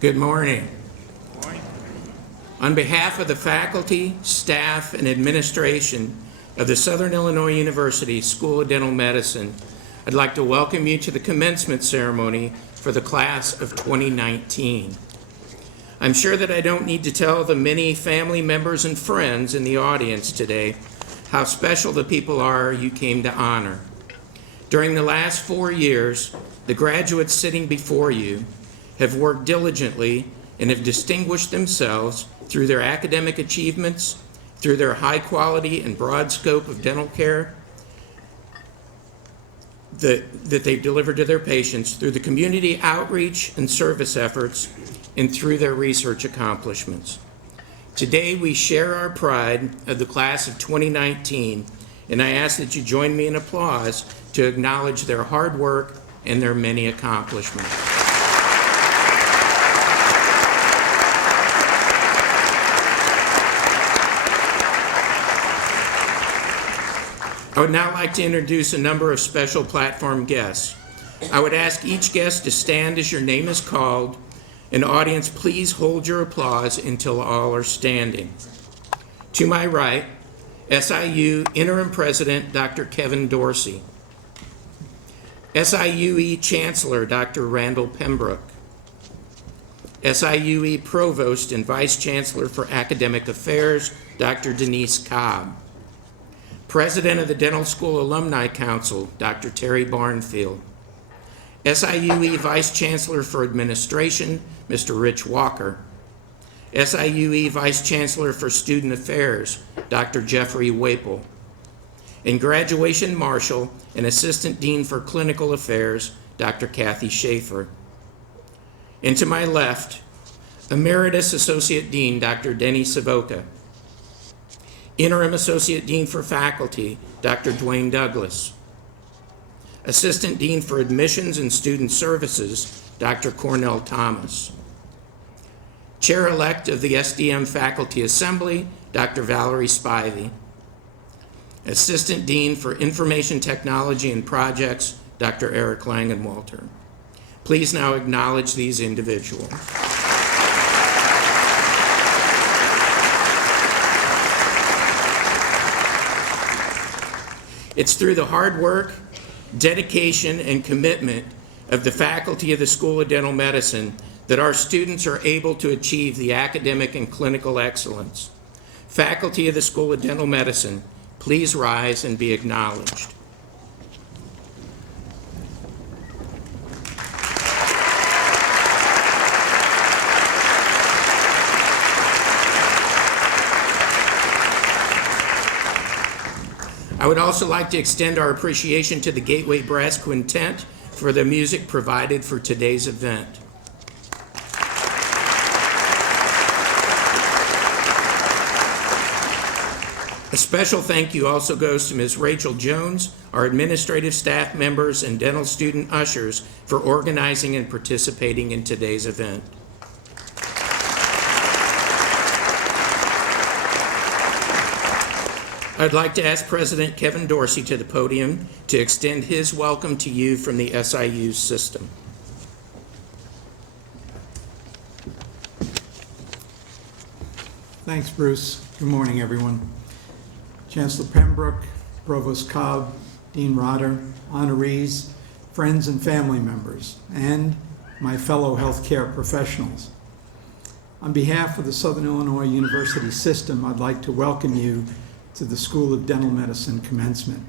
Good morning. Good morning. On behalf of the faculty, staff, and administration of the Southern Illinois University School of Dental Medicine, I'd like to welcome you to the commencement ceremony for the class of 2019. I'm sure that I don't need to tell the many family members and friends in the audience today how special the people are you came to honor. During the last 4 years, the graduates sitting before you have worked diligently and have distinguished themselves through their academic achievements, through their high quality and broad scope of dental care that they've delivered to their patients, through the community outreach and service efforts, and through their research accomplishments. Today we share our pride of the class of 2019, and I ask that you join me in applause to acknowledge their hard work and their many accomplishments. I would now like to introduce a number of special platform guests. I would ask each guest to stand as your name is called, and audience, please hold your applause until all are standing. To my right, SIU Interim President, Dr. Kevin Dorsey. SIUE Chancellor, Dr. Randall Pembroke. SIUE Provost and Vice Chancellor for Academic Affairs, Dr. Denise Cobb. President of the Dental School Alumni Council, Dr. Terry Barnfield. SIUE Vice Chancellor for Administration, Mr. Rich Walker. SIUE Vice Chancellor for Student Affairs, Dr. Jeffrey Waple. And Graduation Marshal and Assistant Dean for Clinical Affairs, Dr. Kathy Schaefer. And to my left, Emeritus Associate Dean, Dr. Denny Sobotka. Interim Associate Dean for Faculty, Dr. Dwayne Douglas. Assistant Dean for Admissions and Student Services, Dr. Cornell Thomas. Chair-elect of the SDM Faculty Assembly, Dr. Valerie Spivey. Assistant Dean for Information Technology and Projects, Dr. Eric Langenwalter. Please now acknowledge these individuals. It's through the hard work, dedication, and commitment of the faculty of the School of Dental Medicine that our students are able to achieve the academic and clinical excellence. Faculty of the School of Dental Medicine, please rise and be acknowledged. I would also like to extend our appreciation to the Gateway Brass Quintet for the music provided for today's event. A special thank you also goes to Ms. Rachel Jones, our administrative staff members, and dental student ushers for organizing and participating in today's event. I'd like to ask President Kevin Dorsey to the podium to extend his welcome to you from the SIU system. Thanks, Bruce. Good morning, everyone. Chancellor Pembroke, Provost Cobb, Dean Rotter, honorees, friends and family members, and my fellow healthcare professionals. On behalf of the Southern Illinois University system, I'd like to welcome you to the School of Dental Medicine Commencement.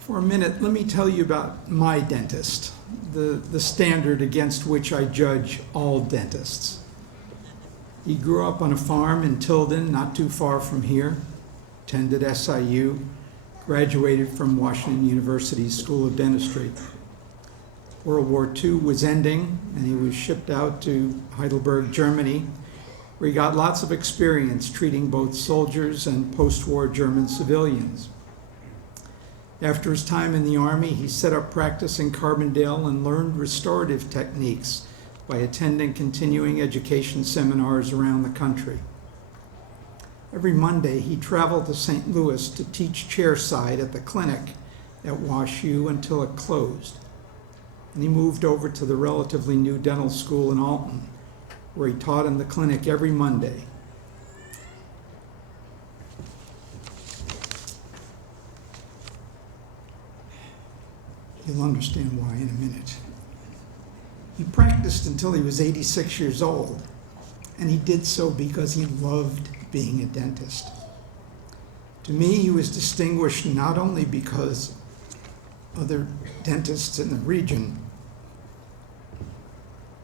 For a minute, let me tell you about my dentist, the standard against which I judge all dentists. He grew up on a farm in Tilden, not too far from here, attended SIU, graduated from Washington University's School of Dentistry. World War II was ending, and he was shipped out to Heidelberg, Germany, where he got lots of experience treating both soldiers and post-war German civilians. After his time in the Army, he set up practice in Carbondale and learned restorative techniques by attending continuing education seminars around the country. Every Monday, he traveled to St. Louis to teach chairside at the clinic at WashU until it closed. and he moved over to the relatively new dental school in Alton, where he taught in the clinic every Monday. You'll understand why in a minute. He practiced until he was 86 years old, and he did so because he loved being a dentist. To me, he was distinguished not only because other dentists in the region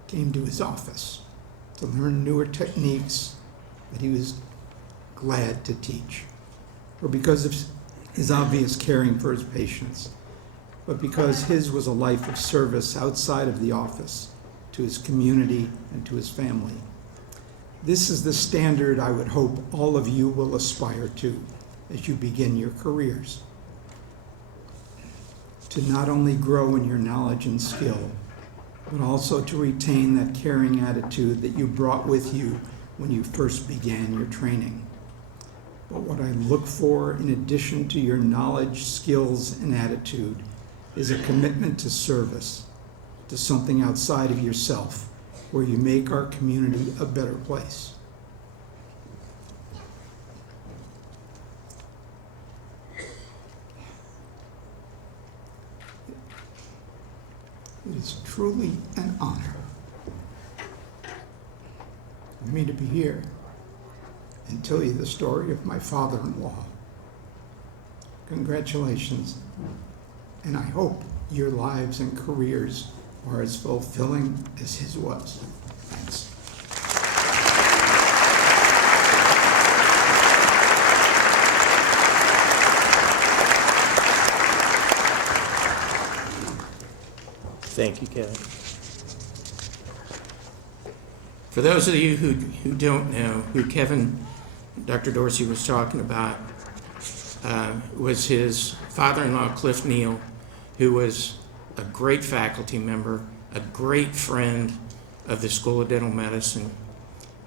came to his office to learn newer techniques that he was glad to teach, or because of his obvious caring for his patients, but because his was a life of service outside of the office to his community and to his family. This is the standard I would hope all of you will aspire to as you begin your careers. To not only grow in your knowledge and skill, but also to retain that caring attitude that you brought with you when you first began your training. But what I look for in addition to your knowledge, skills, and attitude is a commitment to service, to something outside of yourself, where you make our community a better place. It is truly an honor for me to be here and tell you the story of my father-in-law. Congratulations, and I hope your lives and careers are as fulfilling as his was. Thanks. Thank you, Kevin. For those of you who don't know who Dr. Dorsey was talking about, was his father-in-law, Cliff Neal, who was a great faculty member, a great friend of the School of Dental Medicine,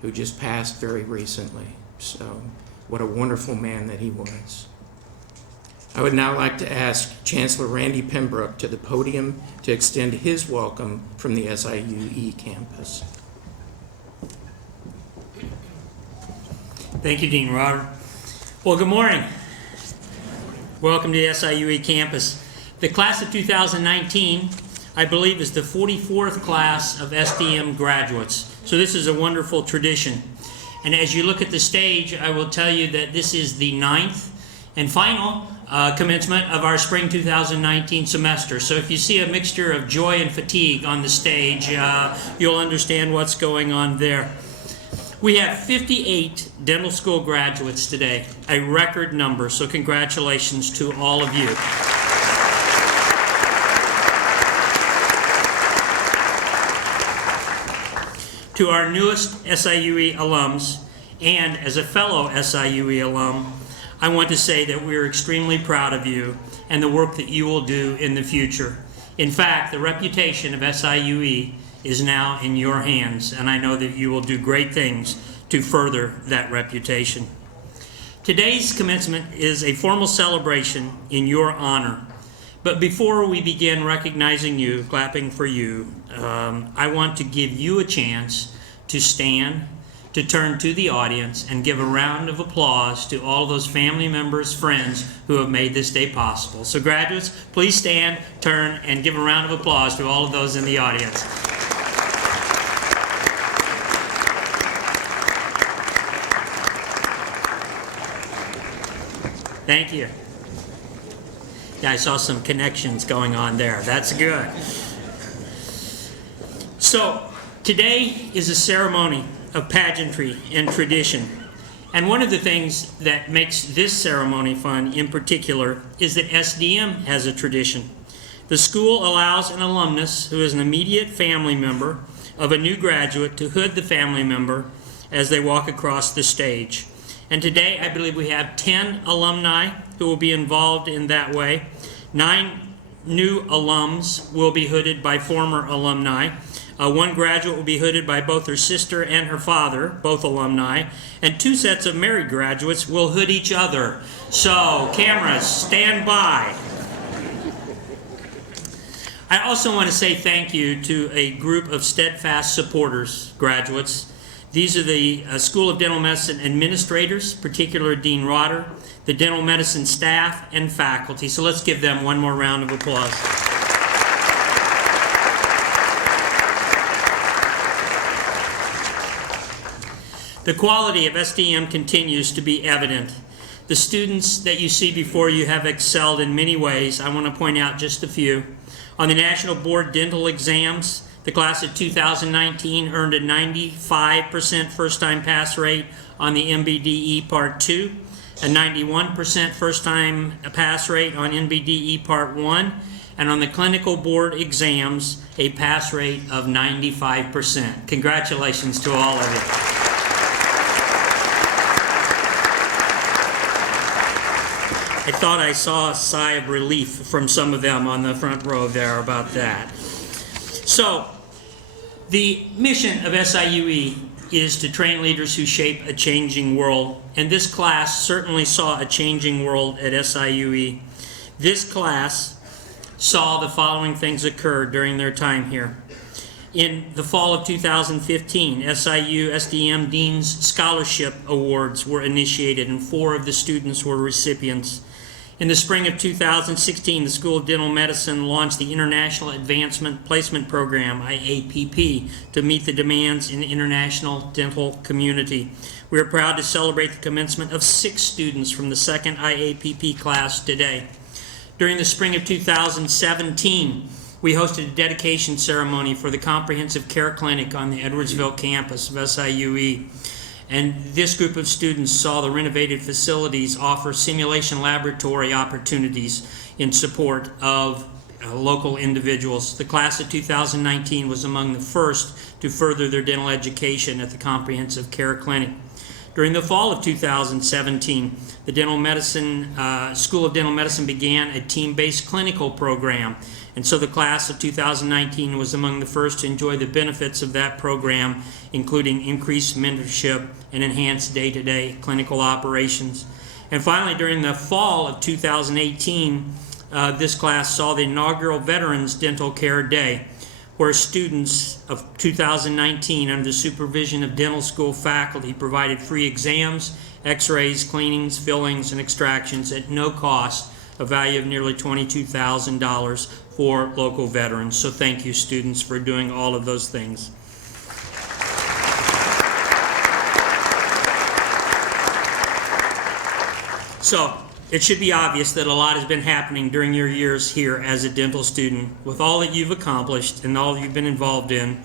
who just passed very recently. So what a wonderful man that he was. I would now like to ask Chancellor Randy Pembroke to the podium to extend his welcome from the SIU campus. Thank you, Dean Roder. Well, good morning. Welcome to the SIU campus. The class of 2019, I believe, is the 44th class of SDM graduates. So this is a wonderful tradition. And as you look at the stage, I will tell you that this is the 9th and final commencement of our spring 2019 semester. So if you see a mixture of joy and fatigue on the stage, you'll understand what's going on there. We have 58 dental school graduates today, a record number, so congratulations to all of you. To our newest SIUE alums, and as a fellow SIUE alum, I want to say that we're extremely proud of you and the work that you will do in the future. In fact, the reputation of SIUE is now in your hands, and I know that you will do great things to further that reputation. Today's commencement is a formal celebration in your honor. But before we begin recognizing you, clapping for you, I want to give you a chance to stand, to turn to the audience and give a round of applause to all those family members, friends who have made this day possible. So graduates, please stand, turn, and give a round of applause to all of those in the audience. Thank you. Yeah, I saw some connections going on there. That's good. So, today is a ceremony of pageantry and tradition. And one of the things that makes this ceremony fun in particular is that SDM has a tradition. The school allows an alumnus who is an immediate family member of a new graduate to hood the family member as they walk across the stage. And today, I believe we have 10 alumni who will be involved in that way. 9 new alums will be hooded by former alumni. One graduate will be hooded by both her sister and her father, both alumni. And 2 sets of married graduates will hood each other. So, cameras, stand by. I also want to say thank you to a group of steadfast supporters, graduates. These are the School of Dental Medicine administrators, particularly Dean Rotter, the dental medicine staff, and faculty. So let's give them one more round of applause. The quality of SDM continues to be evident. The students that you see before you have excelled in many ways. I want to point out just a few. On the National Board Dental Exams, the class of 2019 earned a 95% first-time pass rate on the MBDE Part 2, a 91% first-time pass rate on MBDE Part 1, and on the clinical board exams, a pass rate of 95%. Congratulations to all of you. I thought I saw a sigh of relief from some of them on the front row there about that. So, the mission of SIUE is to train leaders who shape a changing world, and this class certainly saw a changing world at SIUE. This class saw the following things occur during their time here. In the fall of 2015, SIU SDM Dean's Scholarship Awards were initiated, and 4 of the students were recipients. In the spring of 2016, the School of Dental Medicine launched the International Advancement Placement Program, IAPP, to meet the demands in the international dental community. We are proud to celebrate the commencement of 6 students from the second IAPP class today. During the spring of 2017, we hosted a dedication ceremony for the Comprehensive Care Clinic on the Edwardsville campus of SIUE. And this group of students saw the renovated facilities offer simulation laboratory opportunities in support of local individuals. The class of 2019 was among the first to further their dental education at the Comprehensive Care Clinic. During the fall of 2017, the School of Dental Medicine began a team-based clinical program. And so the class of 2019 was among the first to enjoy the benefits of that program, including increased mentorship and enhanced day-to-day clinical operations. And finally, during the fall of 2018, this class saw the inaugural Veterans Dental Care Day, where students of 2019, under the supervision of dental school faculty, provided free exams, x-rays, cleanings, fillings, and extractions at no cost, a value of nearly $22,000 for local veterans. So thank you, students, for doing all of those things. So it should be obvious that a lot has been happening during your years here as a dental student. With all that you've accomplished and all you've been involved in,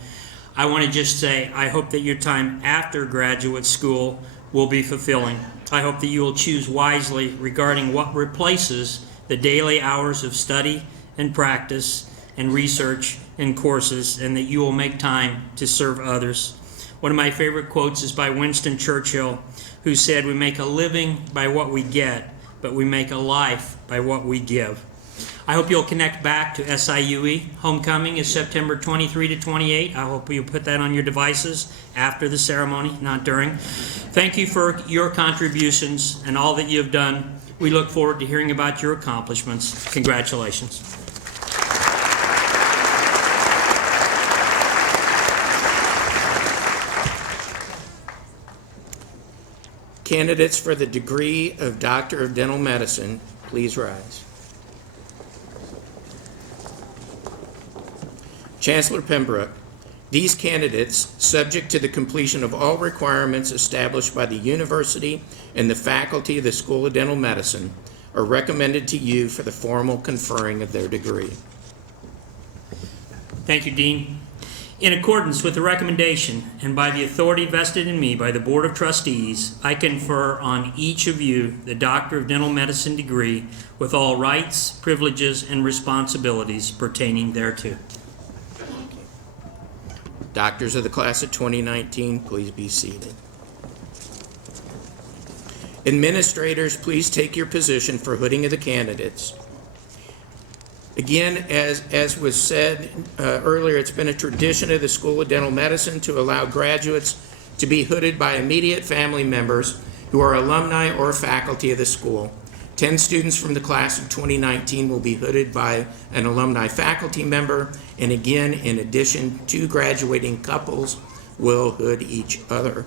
I want to just say I hope that your time after graduate school will be fulfilling. I hope that you will choose wisely regarding what replaces the daily hours of study and practice and research and courses, and that you will make time to serve others. One of my favorite quotes is by Winston Churchill, who said, "We make a living by what we get, but we make a life by what we give." I hope you'll connect back to SIUE. Homecoming is September 23 to 28. I hope you'll put that on your devices after the ceremony, not during. Thank you for your contributions and all that you've done. We look forward to hearing about your accomplishments. Congratulations. Candidates for the degree of Doctor of Dental Medicine, please rise. Chancellor Pembroke, these candidates, subject to the completion of all requirements established by the university and the faculty of the School of Dental Medicine, are recommended to you for the formal conferring of their degree. Thank you, Dean. In accordance with the recommendation and by the authority vested in me by the Board of Trustees, I confer on each of you the Doctor of Dental Medicine degree with all rights, privileges, and responsibilities pertaining thereto. Doctors of the class of 2019, please be seated. Administrators, please take your position for hooding of the candidates. Again, as was said earlier, it's been a tradition of the School of Dental Medicine to allow graduates to be hooded by immediate family members who are alumni or faculty of the school. 10 students from the class of 2019 will be hooded by an alumni faculty member, and again, in addition, 2 graduating couples will hood each other.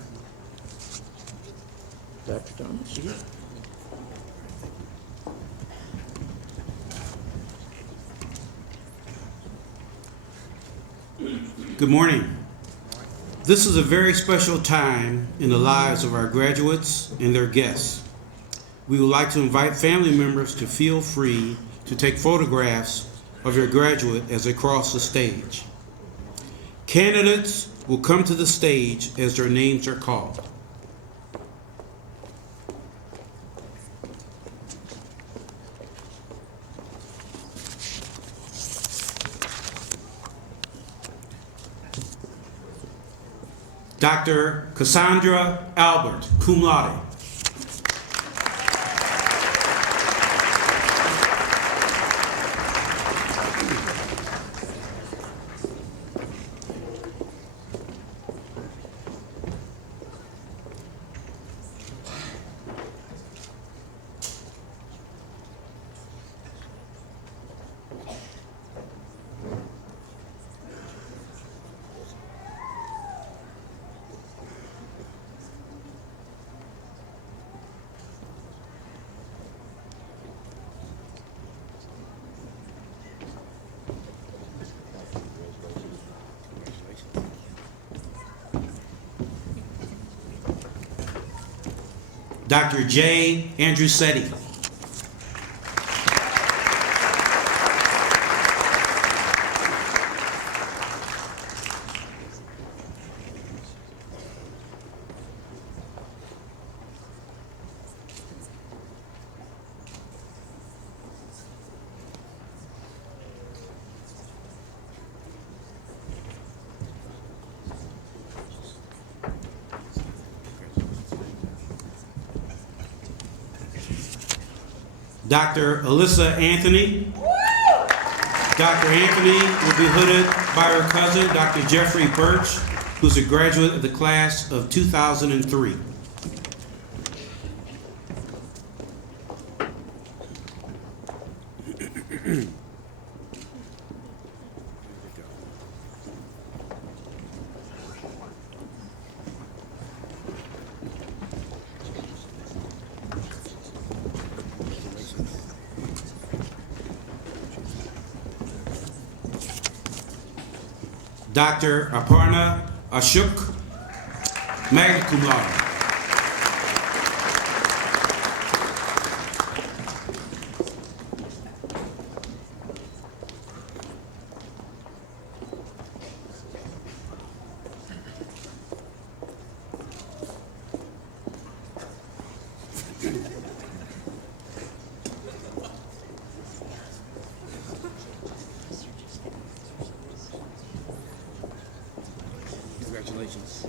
Dr. Thomas, you? Good morning. This is a very special time in the lives of our graduates and their guests. We would like to invite family members to feel free to take photographs of your graduate as they cross the stage. Candidates will come to the stage as their names are called. Dr. Cassandra Albert, cum laude. Dr. J. Andrewsetti. Dr. Alyssa Anthony. Dr. Anthony will be hooded by her cousin, Dr. Jeffrey Birch, who's a graduate of the class of 2003. Dr. Aparna Ashok, magna cum laude. Congratulations.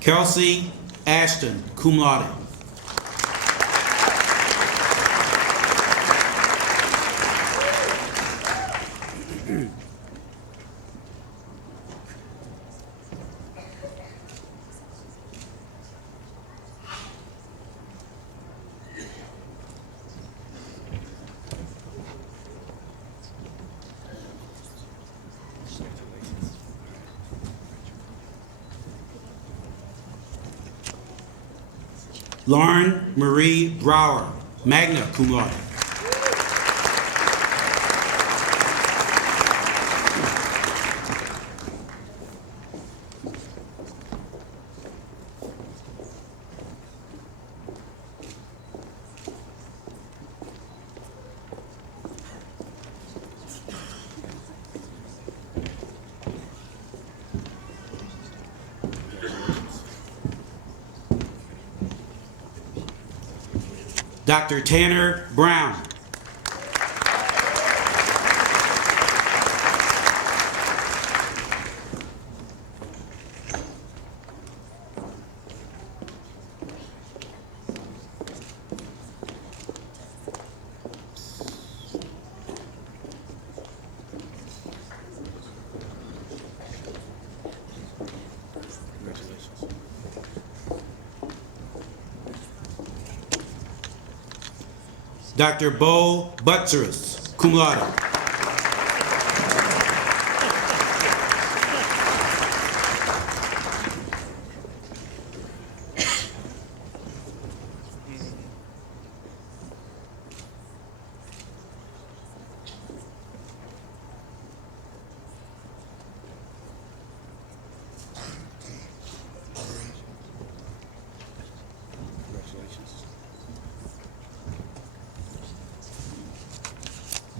Kelsey Ashton, cum laude. Lauren Marie Brower, magna cum laude. Dr. Tanner Brown. Congratulations. Dr. Bo Butzeris, cum laude.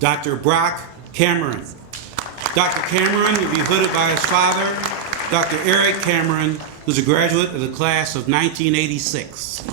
Dr. Brock Cameron. Dr. Cameron will be hooded by his father, Dr. Eric Cameron, who's a graduate of the class of 1986.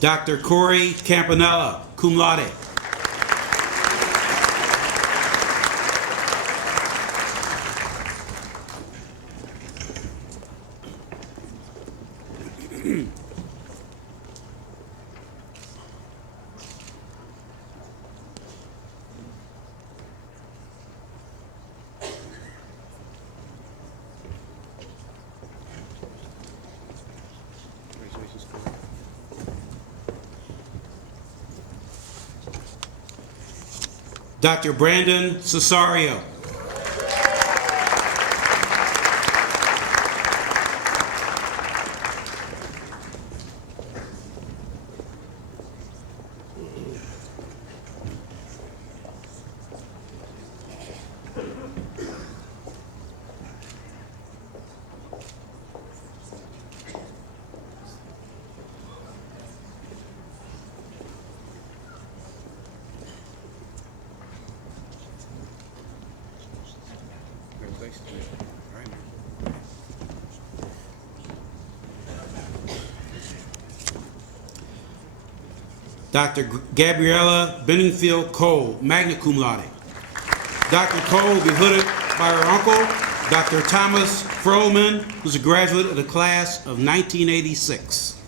Dr. Corey Campanella, cum laude. Dr. Brandon Cesario. Dr. Gabriella Benningfield Cole, magna cum laude. Dr. Cole will be hooded by her uncle, Dr. Thomas Frohlman, who's a graduate of the class of 1986.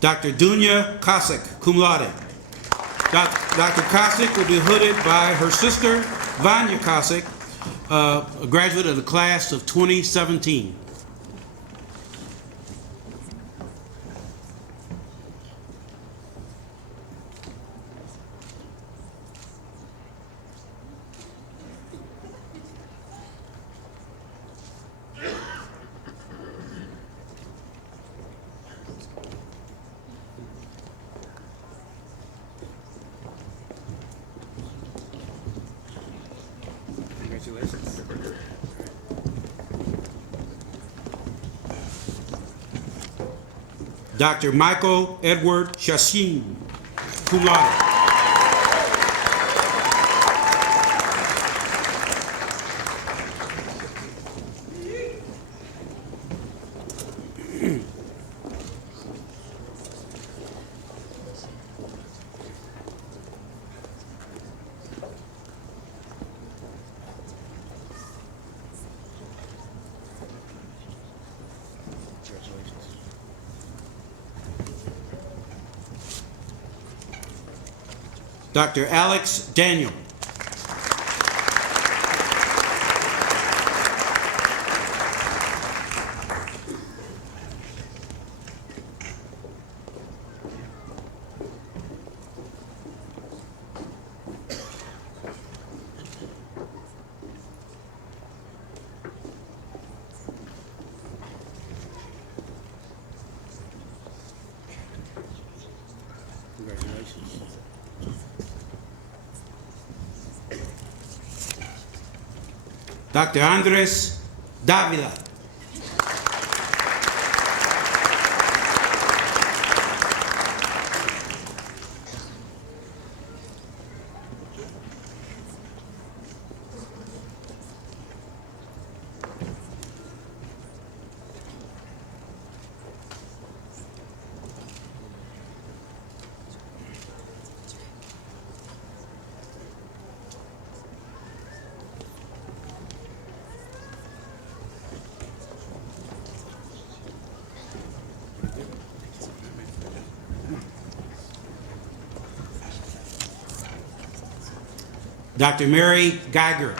Dr. Dunya Kosick, cum laude. Dr. Kosick will be hooded by her sister, Vanya Kosick, a graduate of the class of 2017. Dr. Michael Edward Shashin, cum laude. Dr. Alex Daniel. Congratulations. Dr. Andres Davila. Dr. Mary Geiger.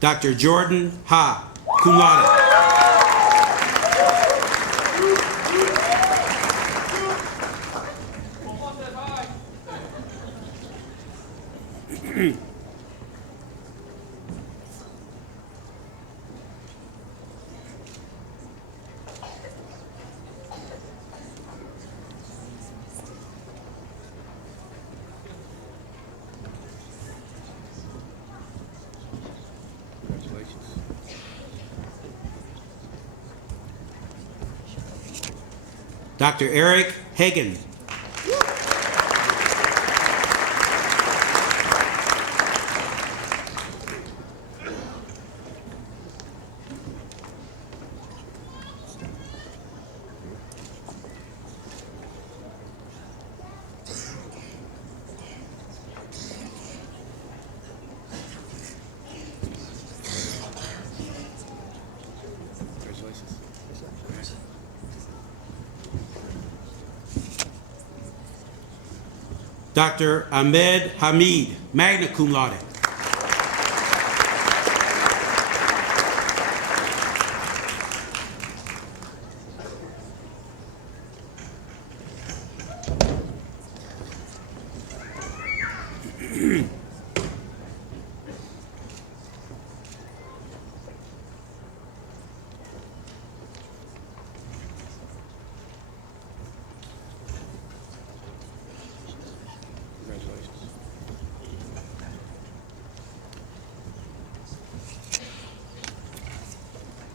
Dr. Jordan Ha, cum laude. Dr. Eric Hagen. Dr. Ahmed Hamid, magna cum laude.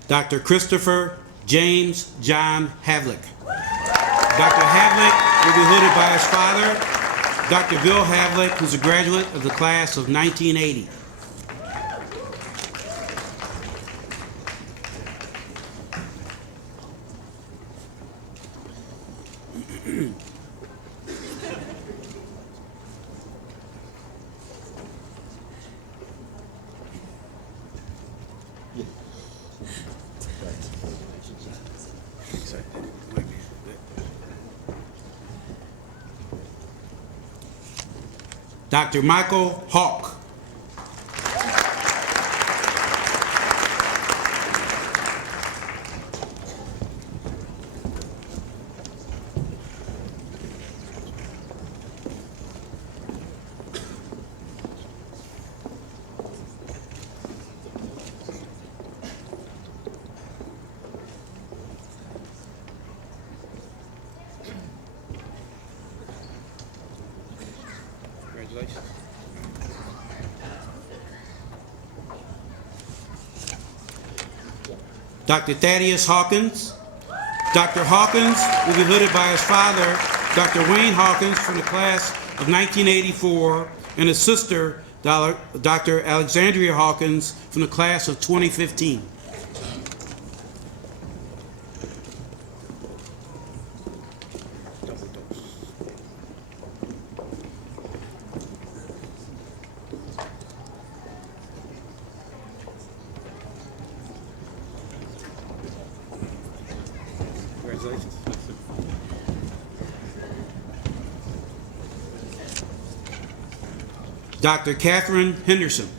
Dr. Christopher James John Havlick. Dr. Havlick will be hooded by his father, Dr. Bill Havlick, who's a graduate of the class of 1980. Dr. Michael Hawk. Congratulations. Dr. Thaddeus Hopkins. Dr. Hawkins will be hooded by his father, Dr. Wayne Hawkins, from the class of 1984, and his sister, Dr. Alexandria Hawkins, from the class of 2015. Congratulations. Dr. Catherine Henderson.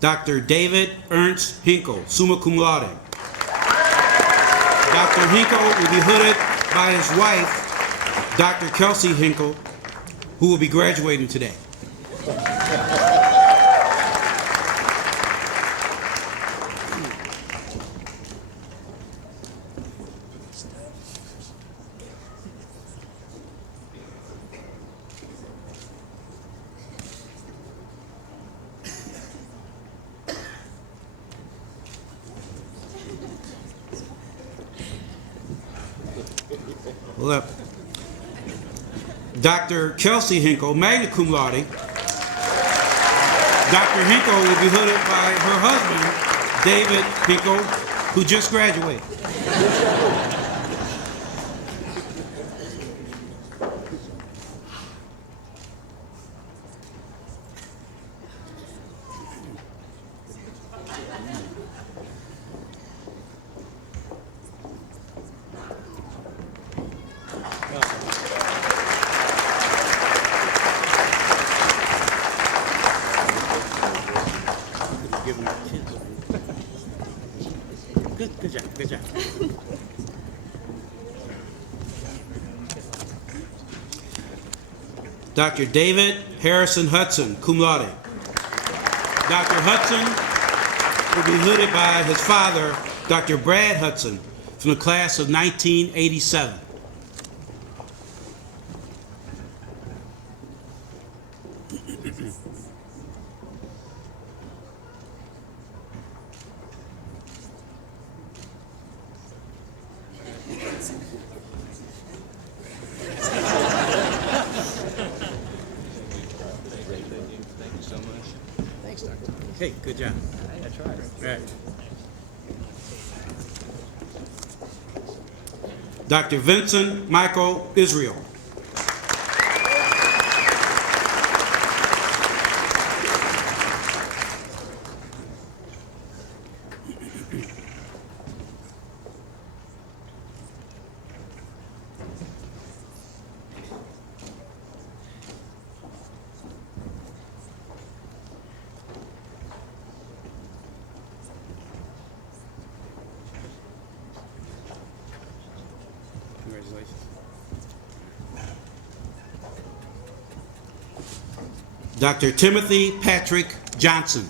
Dr. David Ernst Hinkle, summa cum laude. Dr. Hinkle will be hooded by his wife, Dr. Kelsey Hinkle, who will be graduating today. Hold up. Dr. Kelsey Hinkle, magna cum laude. Dr. Hinkle will be hooded by her husband, David Hinkle, who just graduated. Good job, good job. Dr. David Harrison Hudson, cum laude. Dr. Hudson will be hooded by his father, Dr. Brad Hudson, from the class of 1987. Hey, good job. I tried. All right. Dr. Vincent Michael Israel. Congratulations. Dr. Timothy Patrick Johnson.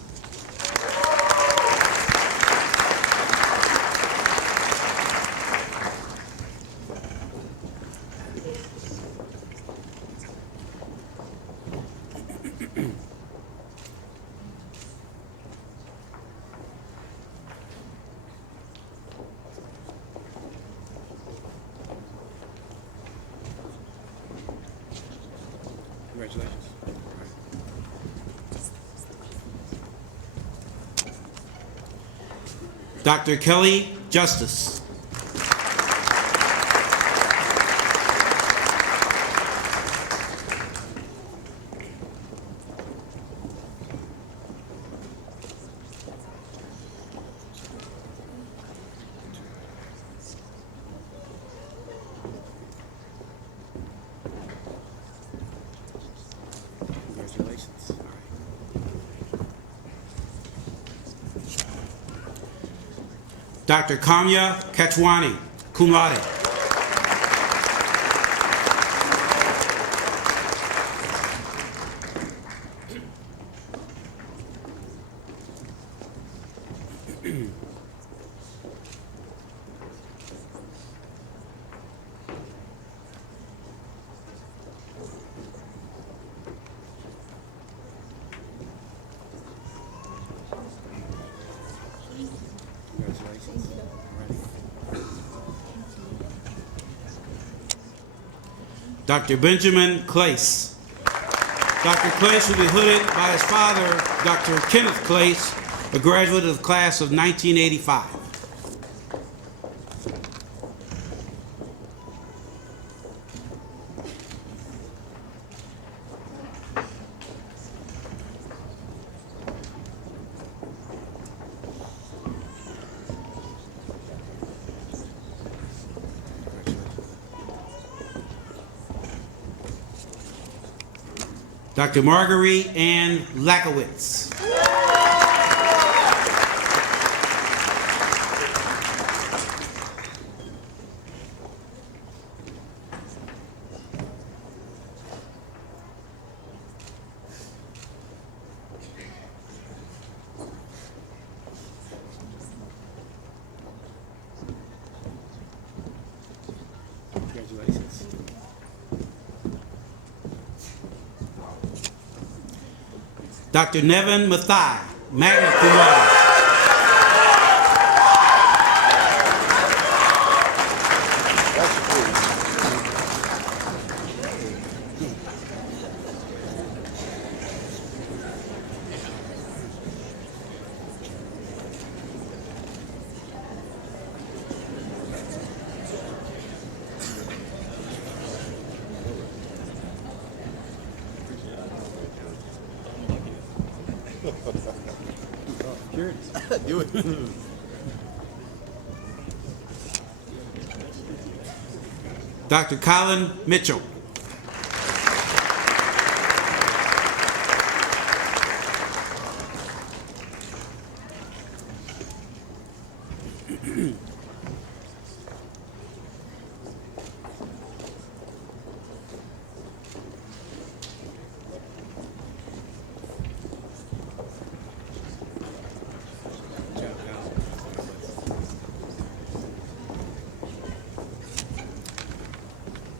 Congratulations. Dr. Kelly Justice. Congratulations. All right. Dr. Kamya Kachwani, cum laude. Congratulations. All right. Dr. Benjamin Clace. Dr. Clace will be hooded by his father, Dr. Kenneth Clace, a graduate of the class of 1985. Dr. Marguerite Ann Lakowitz. Congratulations. Dr. Nevin Mathai, magna cum laude. Do it. Dr. Colin Mitchell.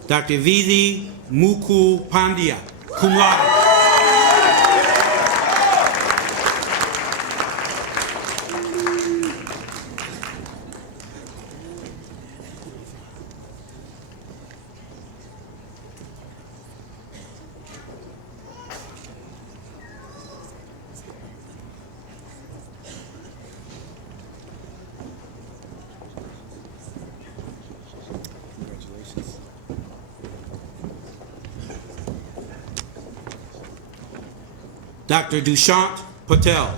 Dr. Vidi Mukul Pandya, cum laude. Dr. Dushant Patel.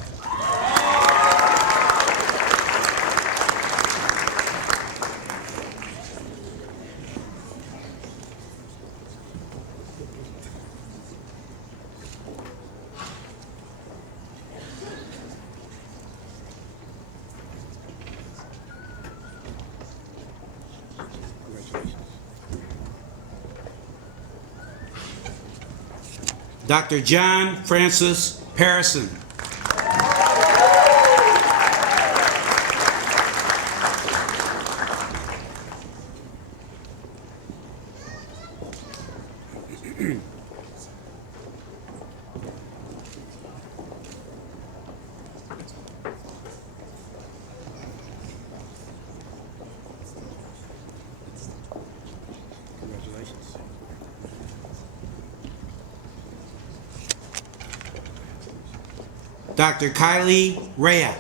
Dr. John Francis Harrison. Congratulations. Dr. Kylie Rea.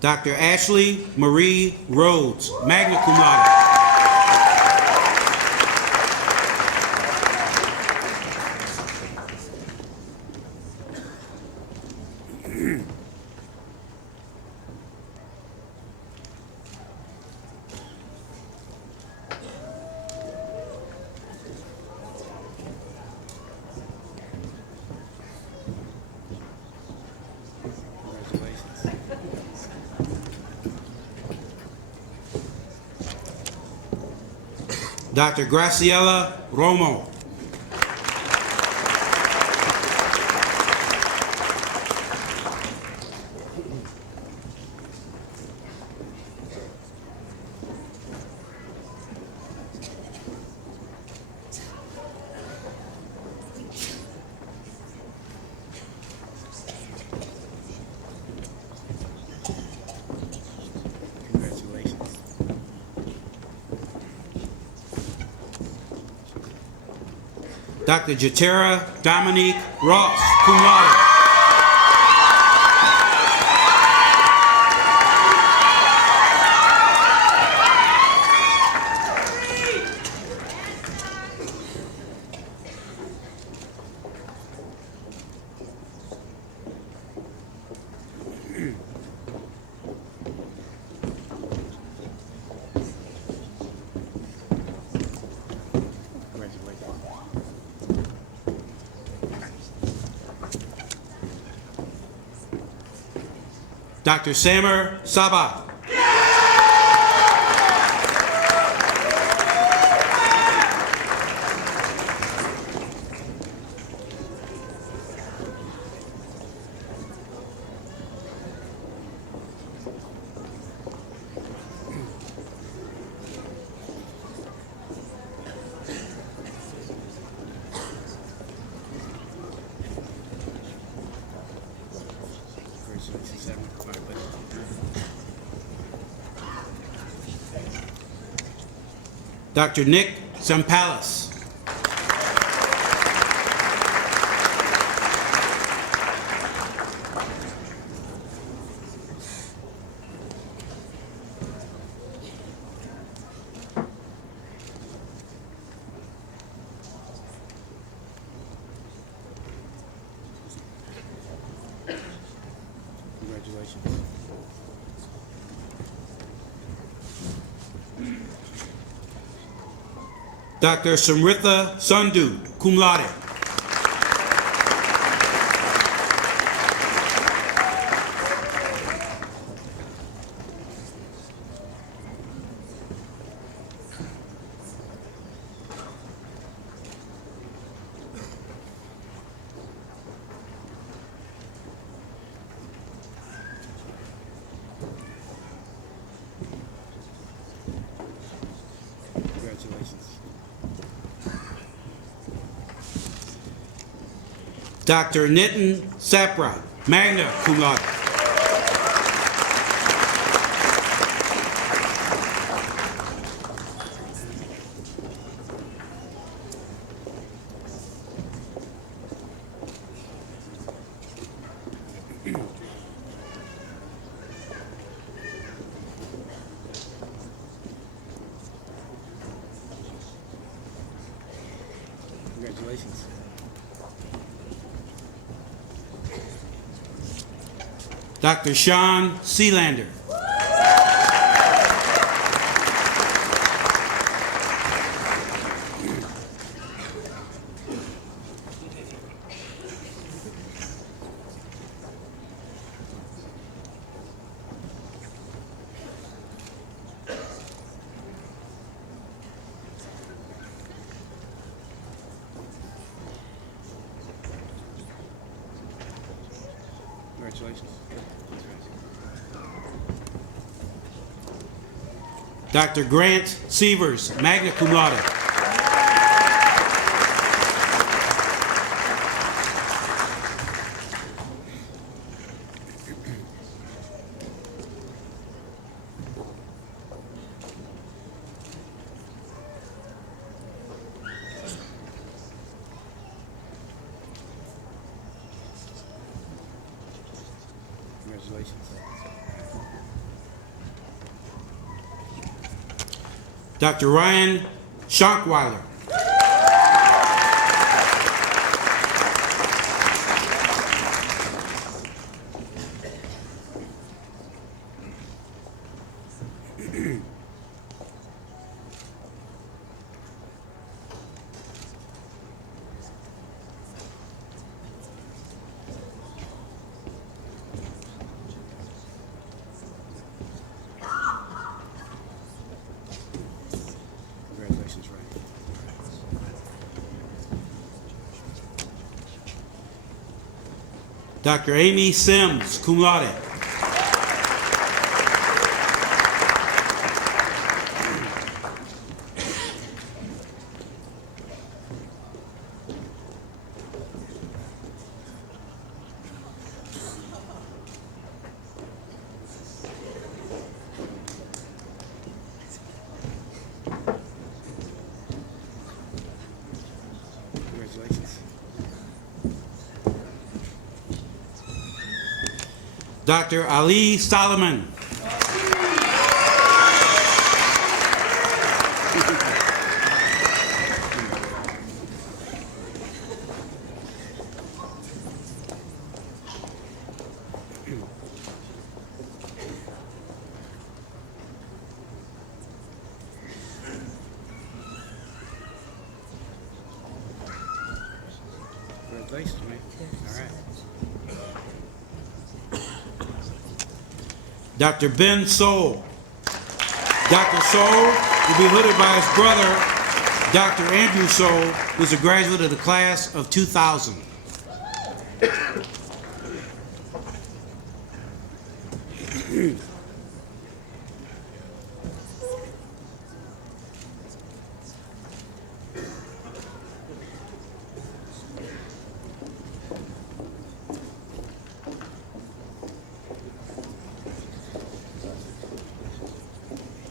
Dr. Ashley Marie Rhodes, magna cum laude. Dr. Graciela Romo. Dr. Jatera Dominique Ross, cum laude. Dr. Samer Saba. Dr. Nick Zampalis. Congratulations. Dr. Samritha Sandhu, cum laude. Congratulations. Dr. Nitin Sapra, magna cum laude. Congratulations. Dr. Sean Sealander. Congratulations. Dr. Grant Sievers, magna cum laude. Congratulations. Dr. Ryan Schonkweiler. Congratulations, Ryan. Dr. Amy Sims, cum laude. Congratulations. Dr. Ali Solomon. Congratulations, man. All right. Dr. Ben Soul. Dr. Soul will be hooded by his brother, Dr. Andrew Soul, who's a graduate of the class of 2000.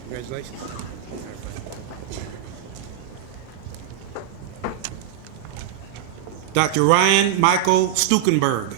Congratulations. Dr. Ryan Michael Stukenberg.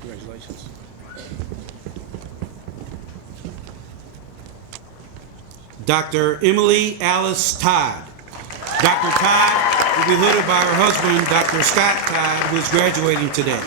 Congratulations. Dr. Emily Alice Todd. Dr. Todd will be hooded by her husband, Dr. Scott Todd, who is graduating today.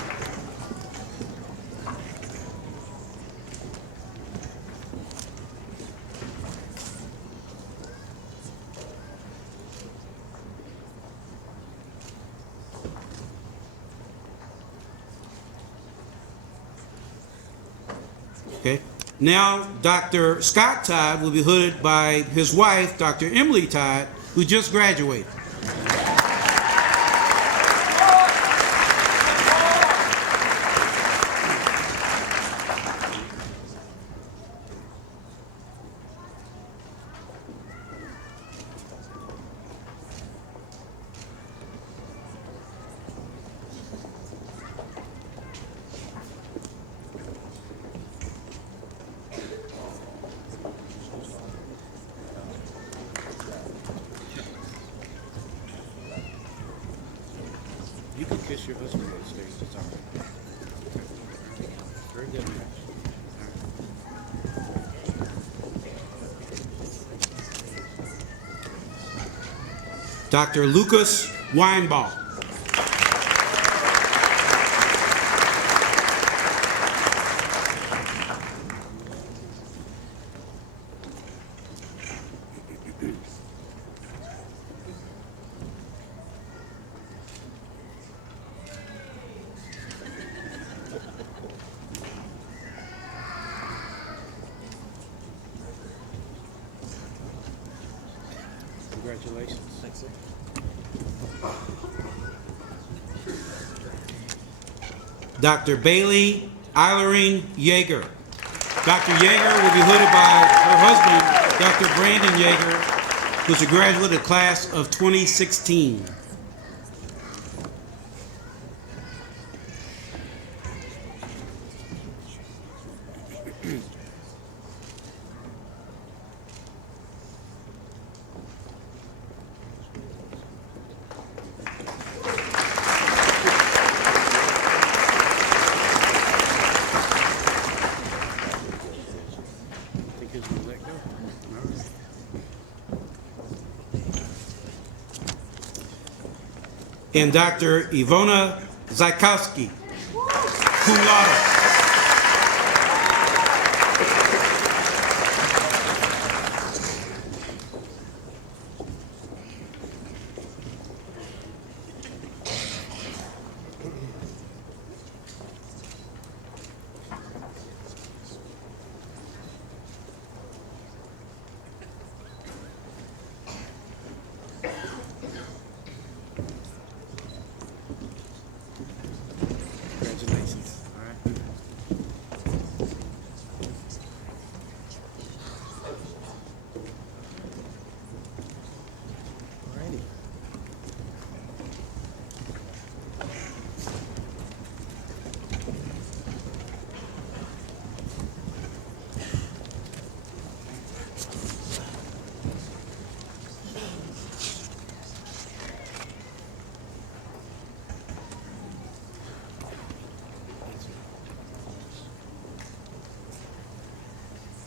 Okay. Now, Dr. Scott Todd will be hooded by his wife, Dr. Emily Todd, who just graduated. You can kiss your husband on stage, it's all right. Very good, man. Dr. Lucas Weinbach. Congratulations. Thanks, sir. Dr. Bailey Eilering Yeager. Dr. Yeager will be hooded by her husband, Dr. Brandon Yeager, who's a graduate of the class of 2016. And Dr. Ivona Zajkowski, cum laude.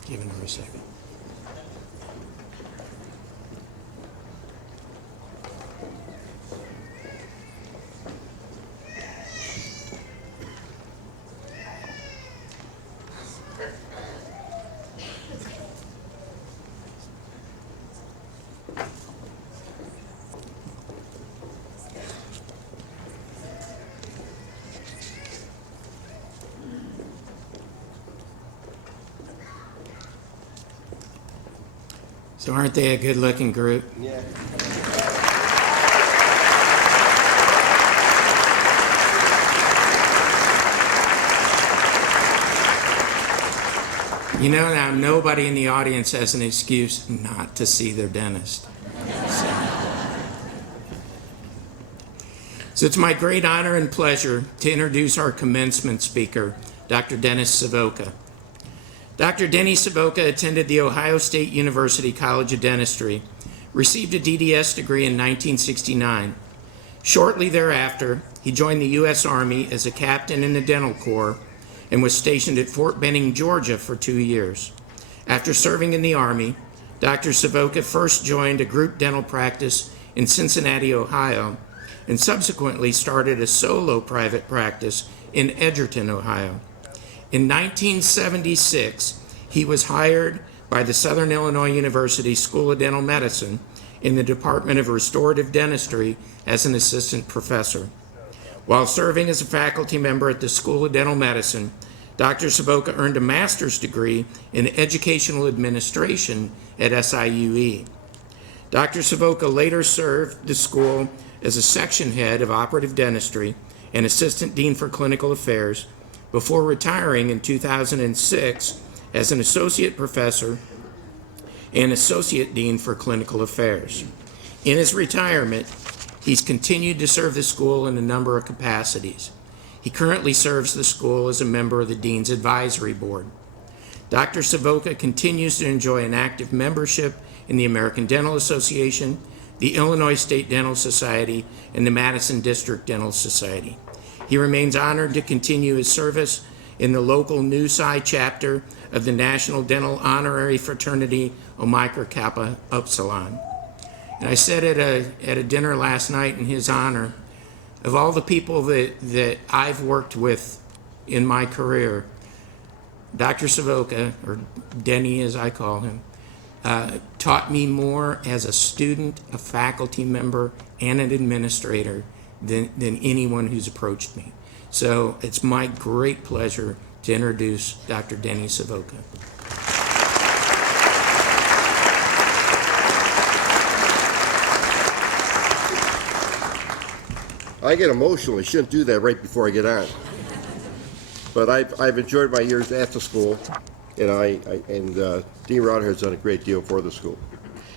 Giving her a second. So aren't they a good-looking group? Yeah. You know, now nobody in the audience has an excuse not to see their dentist. So it's my great honor and pleasure to introduce our commencement speaker, Dr. Dennis Sobotka. Dr. Denny Sobotka attended The Ohio State University College of Dentistry, received a DDS degree in 1969. Shortly thereafter, he joined the U.S. Army as a captain in the Dental Corps and was stationed at Fort Benning, Georgia for 2 years. After serving in the Army, Dr. Sobotka first joined a group dental practice in Cincinnati, Ohio, and subsequently started a solo private practice in Edgerton, Ohio. In 1976, he was hired by the Southern Illinois University School of Dental Medicine in the Department of Restorative Dentistry as an assistant professor. While serving as a faculty member at the School of Dental Medicine, Dr. Sobotka earned a master's degree in educational administration at SIUE. Dr. Sobotka later served the school as a section head of operative dentistry and assistant dean for clinical affairs, before retiring in 2006 as an associate professor and associate dean for clinical affairs. In his retirement, he's continued to serve the school in a number of capacities. He currently serves the school as a member of the Dean's Advisory Board. Dr. Sobotka continues to enjoy an active membership in the American Dental Association, the Illinois State Dental Society, and the Madison District Dental Society. He remains honored to continue his service in the local Nu Psi chapter of the National Dental Honorary Fraternity Omicron Kappa Upsilon. And I said at a dinner last night in his honor, of all the people that I've worked with in my career, Dr. Sobotka, or Denny as I call him, taught me more as a student, a faculty member, and an administrator than anyone who's approached me. So it's my great pleasure to introduce Dr. Denny Sobotka. I get emotional. I shouldn't do that right before I get on. But I've enjoyed my years at the school, and Dean Rauter has done a great deal for the school.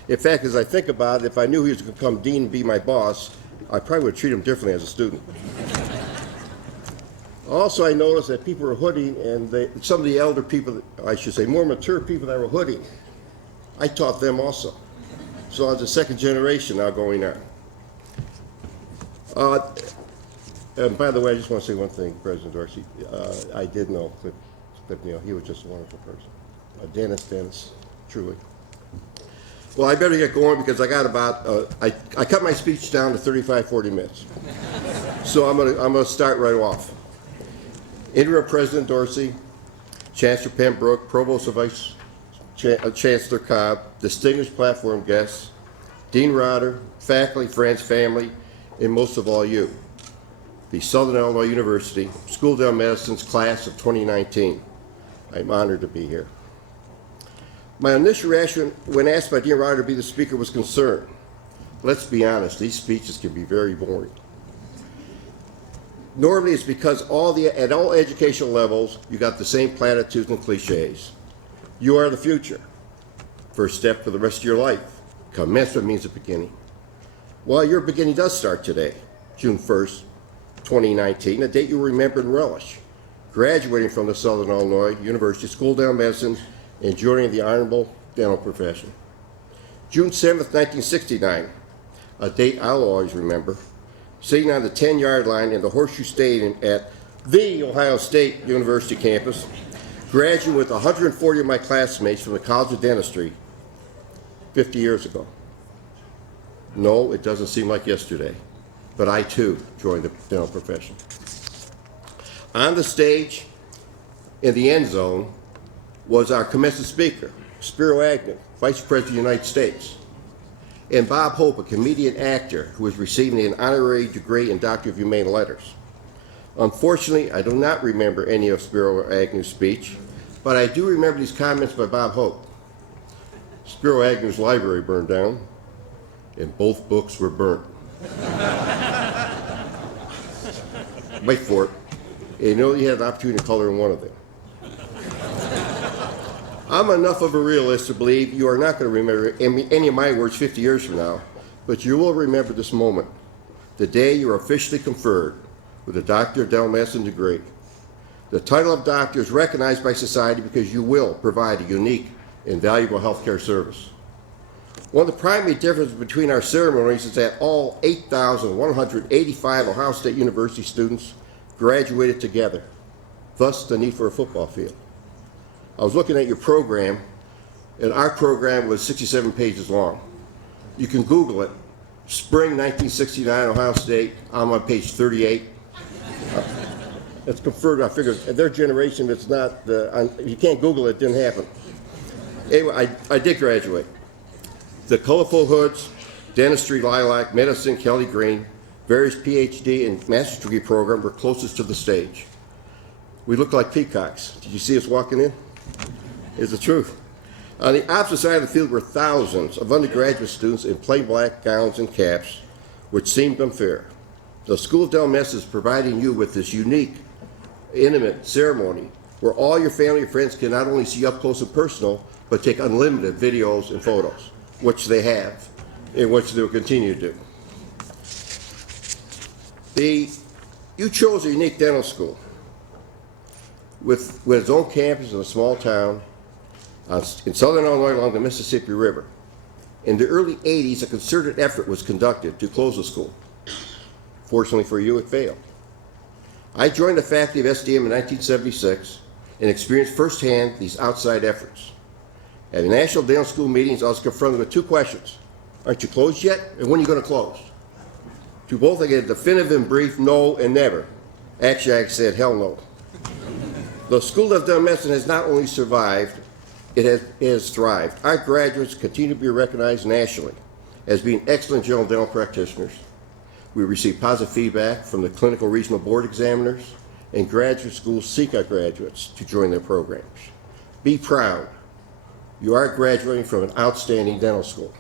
In fact, as I think about it, if I knew he was going to become dean and be my boss, I probably would treat him differently as a student. Also, I noticed that people were hooding, and some of the elder people, I should say, more mature people that were hooding, I taught them also. So I was the second generation now going on. And by the way, I just want to say one thing, President Dorsey. I did know Clip Neal. He was just a wonderful person. A dentist, truly. Well, I better get going because I got about, I cut my speech down to 35, 40 minutes. So I'm gonna start right off. Interim President Dorsey, Chancellor Pembroke, Provost and Vice Chancellor Cobb, distinguished platform guests, Dean Rauter, faculty, friends, family, and most of all you, the Southern Illinois University School of Dental Medicine's class of 2019. I'm honored to be here. My initial reaction when asked by Dean Rauter to be the speaker was concern. Let's be honest, these speeches can be very boring. Normally it's because at all educational levels, you got the same platitudes and cliches. You are the future. First step for the rest of your life. Commencement means the beginning. Well, your beginning does start today, June 1st, 2019, a date you'll remember and relish. Graduating from the Southern Illinois University School of Dental Medicine and joining the honorable dental profession. June 7th, 1969, a date I'll always remember, sitting on the 10-yard line in the Horseshoe Stadium at the Ohio State University campus, graduating with 140 of my classmates from the College of Dentistry 50 years ago. No, it doesn't seem like yesterday, but I too joined the dental profession. On the stage, in the end zone, was our commencement speaker, Spiro Agnew, Vice President of the United States, and Bob Hope, a comedian actor who was receiving an honorary degree in Doctor of Humane Letters. Unfortunately, I do not remember any of Spiro Agnew's speech, but I do remember these comments by Bob Hope. Spiro Agnew's library burned down, and both books were burnt. Wait for it. And you only had an opportunity to color in one of them. I'm enough of a realist to believe you are not going to remember any of my words 50 years from now, but you will remember this moment, the day you are officially conferred with a Doctor of Dental Medicine degree. The title of doctor is recognized by society because you will provide a unique and valuable healthcare service. One of the primary differences between our ceremonies is that all 8,185 Ohio State University students graduated together, thus the need for a football field. I was looking at your program, and our program was 67 pages long. You can Google it, Spring 1969 Ohio State. I'm on page 38. It's conferred, I figured, at their generation, it's not, you can't Google it, it didn't happen. Anyway, I did graduate. The colorful hoods, dentistry, lilac, medicine, Kelly green, various PhD and master's degree programs were closest to the stage. We looked like peacocks. Did you see us walking in? It's the truth. On the opposite side of the field were thousands of undergraduate students in plain black gowns and caps, which seemed unfair. The School of Dental Medicine is providing you with this unique, intimate ceremony where all your family and friends can not only see you up close and personal, but take unlimited videos and photos, which they have, and which they will continue to do. You chose a unique dental school with its own campus in a small town in southern Illinois along the Mississippi River. In the early 80s, a concerted effort was conducted to close the school. Fortunately for you, it failed. I joined the faculty of SDM in 1976 and experienced firsthand these outside efforts. At the National Dental School meetings, I was confronted with two questions. Aren't you closed yet? And when are you going to close? To both, I get a definitive and brief no and never. Actually, I said hell no. The School of Dental Medicine has not only survived, it has thrived. Our graduates continue to be recognized nationally as being excellent general dental practitioners. We receive positive feedback from the clinical regional board examiners, and graduate schools seek out graduates to join their programs. Be proud. You are graduating from an outstanding dental school.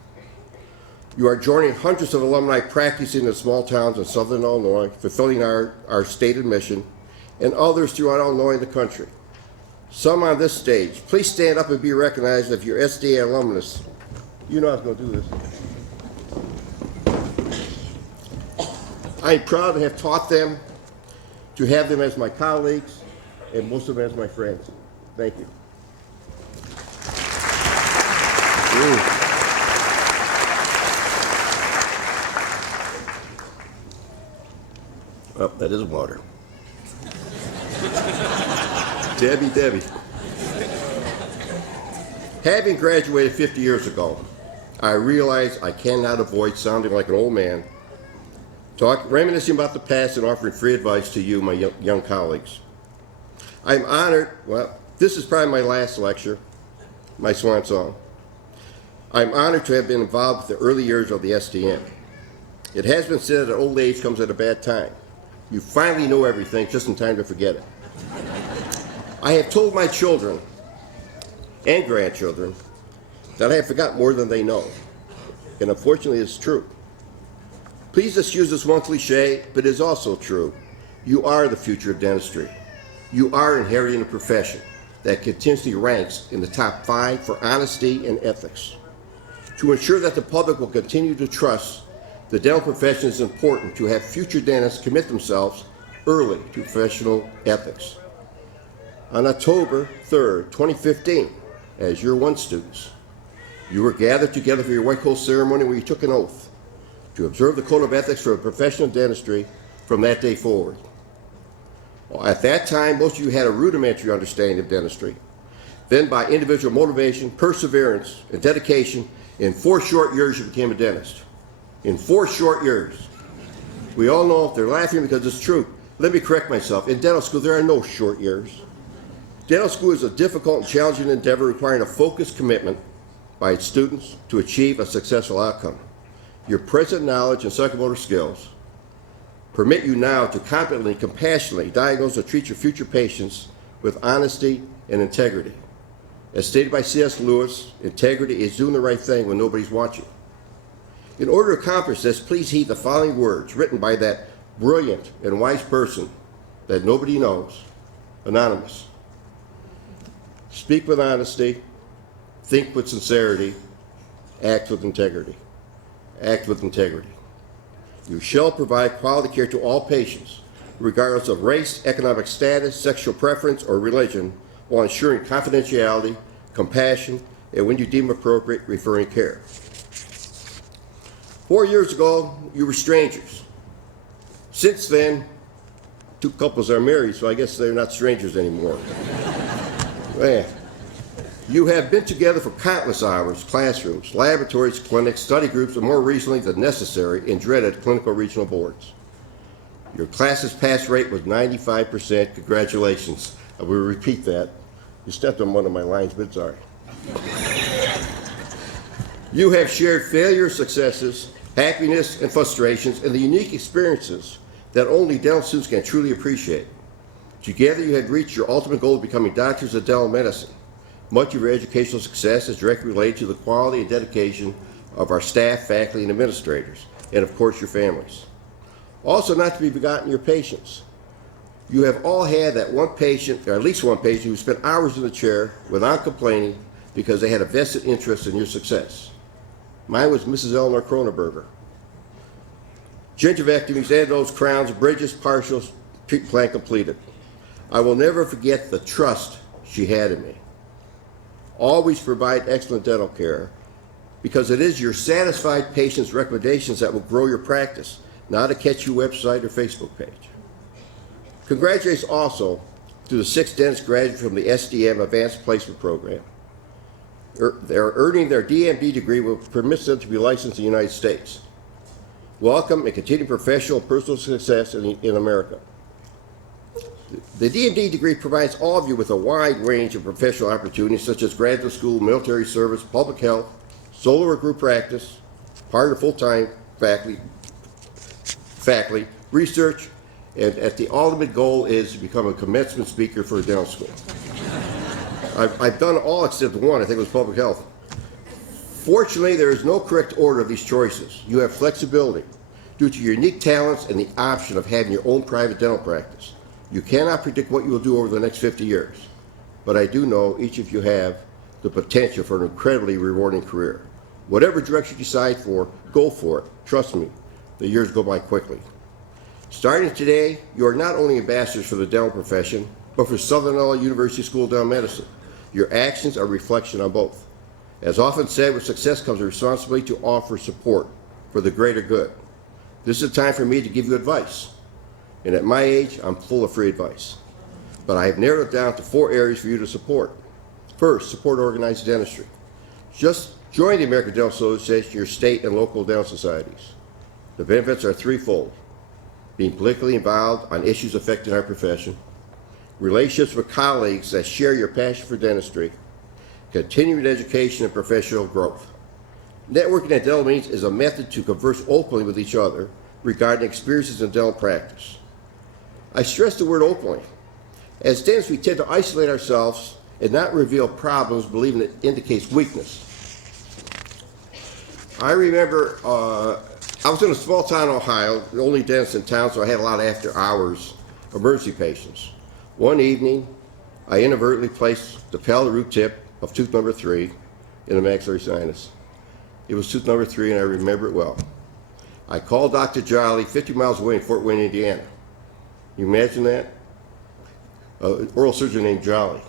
You are joining hundreds of alumni practicing in small towns in southern Illinois, fulfilling our stated mission, and others throughout Illinois and the country. Some on this stage, please stand up and be recognized if you're SDA alumnus. You know I was going to do this. I'm proud to have taught them, to have them as my colleagues, and most of them as my friends. Thank you. Oh, that is water. Debbie. Having graduated 50 years ago, I realize I cannot avoid sounding like an old man, reminiscing about the past and offering free advice to you, my young colleagues. I'm honored, well, this is probably my last lecture, my swan song. I'm honored to have been involved with the early years of the SDM. It has been said that old age comes at a bad time. You finally know everything just in time to forget it. I have told my children and grandchildren that I have forgotten more than they know. And unfortunately, it's true. Please excuse this one cliche, but it is also true. You are the future of dentistry. You are inheriting a profession that continuously ranks in the top 5 for honesty and ethics. To ensure that the public will continue to trust the dental profession, is important to have future dentists commit themselves early to professional ethics. On October 3rd, 2015, as Year 1 students, you were gathered together for your white coat ceremony where you took an oath to observe the code of ethics for a profession of dentistry from that day forward. At that time, most of you had a rudimentary understanding of dentistry. Then by individual motivation, perseverance, and dedication, in 4 short years you became a dentist. In 4 short years. We all know they're laughing because it's true. Let me correct myself. In dental school, there are no short years. Dental school is a difficult and challenging endeavor requiring a focused commitment by its students to achieve a successful outcome. Your present knowledge and psychomotor skills permit you now to competently, compassionately diagnose and treat your future patients with honesty and integrity. As stated by C.S. Lewis, integrity is doing the right thing when nobody's watching. In order to accomplish this, please heed the following words written by that brilliant and wise person that nobody knows, anonymous. Speak with honesty, think with sincerity, act with integrity. Act with integrity. You shall provide quality care to all patients, regardless of race, economic status, sexual preference, or religion, while ensuring confidentiality, compassion, and when you deem appropriate, referring care. 4 years ago, you were strangers. Since then, 2 couples are married, so I guess they're not strangers anymore. Man, you have been together for countless hours, classrooms, laboratories, clinics, study groups, and more recently, the necessary and dreaded clinical regional boards. Your class's pass rate was 95%. Congratulations. I will repeat that. You stepped on one of my lines, but sorry. You have shared failures, successes, happiness, and frustrations, and the unique experiences that only dental students can truly appreciate. Together, you have reached your ultimate goal of becoming doctors of dental medicine. Much of your educational success is directly related to the quality and dedication of our staff, faculty, and administrators, and of course, your families. Also, not to be forgotten, your patients. You have all had that one patient, or at least one patient, who spent hours in the chair without complaining because they had a vested interest in your success. Mine was Mrs. Eleanor Kronenberger. Gingivectomies, endos, crowns, bridges, partials, treatment plan completed. I will never forget the trust she had in me. Always provide excellent dental care because it is your satisfied patients' recommendations that will grow your practice, not a catchy website or Facebook page. Congratulations also to the 6 dentists graduated from the SDM Advanced Placement Program. They're earning their DMD degree, which permits them to be licensed in the United States. Welcome and continued professional and personal success in America. The DMD degree provides all of you with a wide range of professional opportunities such as graduate school, military service, public health, solo or group practice, part or full-time faculty, research, and at the ultimate goal is to become a commencement speaker for a dental school. I've done all except one, I think it was public health. Fortunately, there is no correct order of these choices. You have flexibility due to your unique talents and the option of having your own private dental practice. You cannot predict what you will do over the next 50 years, but I do know each of you have the potential for an incredibly rewarding career. Whatever direction you decide for, go for it. Trust me, the years go by quickly. Starting today, you are not only ambassadors for the dental profession, but for Southern Illinois University School of Dental Medicine. Your actions are a reflection on both. As often said, with success comes a responsibility to offer support for the greater good. This is a time for me to give you advice. And at my age, I'm full of free advice. But I have narrowed it down to 4 areas for you to support. First, support organized dentistry. Just join the American Dental Association, your state and local dental societies. The benefits are threefold: being politically involved on issues affecting our profession, relationships with colleagues that share your passion for dentistry, continuing education and professional growth. Networking at dental meetings is a method to converse openly with each other regarding experiences in dental practice. I stress the word openly. As dentists, we tend to isolate ourselves and not reveal problems, believing it indicates weakness. I remember I was in a small town in Ohio, the only dentist in town, so I had a lot of after-hours emergency patients. One evening, I inadvertently placed the palatal root tip of tooth number 3 in the maxillary sinus. It was tooth number 3, and I remember it well. I called Dr. Jolly 50 miles away in Fort Wayne, Indiana. You imagine that? Oral surgeon named Jolly.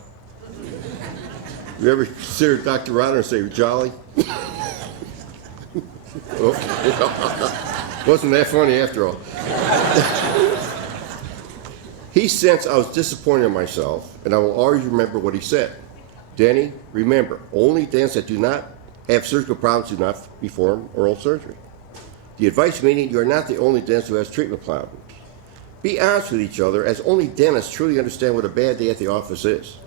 You ever consider Dr. Rodder and say, Jolly? Wasn't that funny after all. He sensed I was disappointed in myself, and I will always remember what he said. Denny, remember, only dentists that do not have surgical problems do not perform oral surgery. The advice meaning you are not the only dentist who has treatment problems. Be honest with each other, as only dentists truly understand what a bad day at the office is.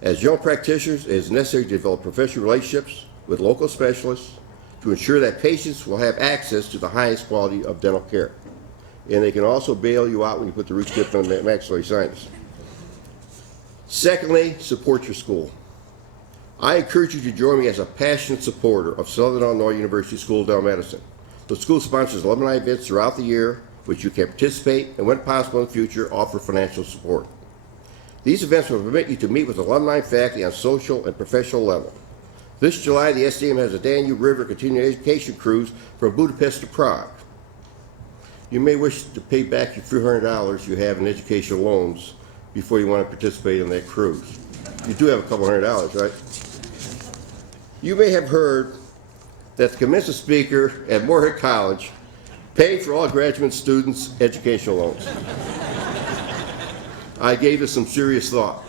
As young practitioners, it is necessary to develop professional relationships with local specialists to ensure that patients will have access to the highest quality of dental care. And they can also bail you out when you put the root tip on the maxillary sinus. Secondly, support your school. I encourage you to join me as a passionate supporter of Southern Illinois University School of Dental Medicine. The school sponsors alumni events throughout the year, which you can participate and, when possible in the future, offer financial support. These events will permit you to meet with alumni and faculty on social and professional level. This July, the SDM has a Danube River continuing education cruise from Budapest to Prague. You may wish to pay back your $300 you have in educational loans before you want to participate in that cruise. You do have a couple $100, right? You may have heard that the commencement speaker at Moorhead College paid for all graduate students' educational loans. I gave this some serious thought.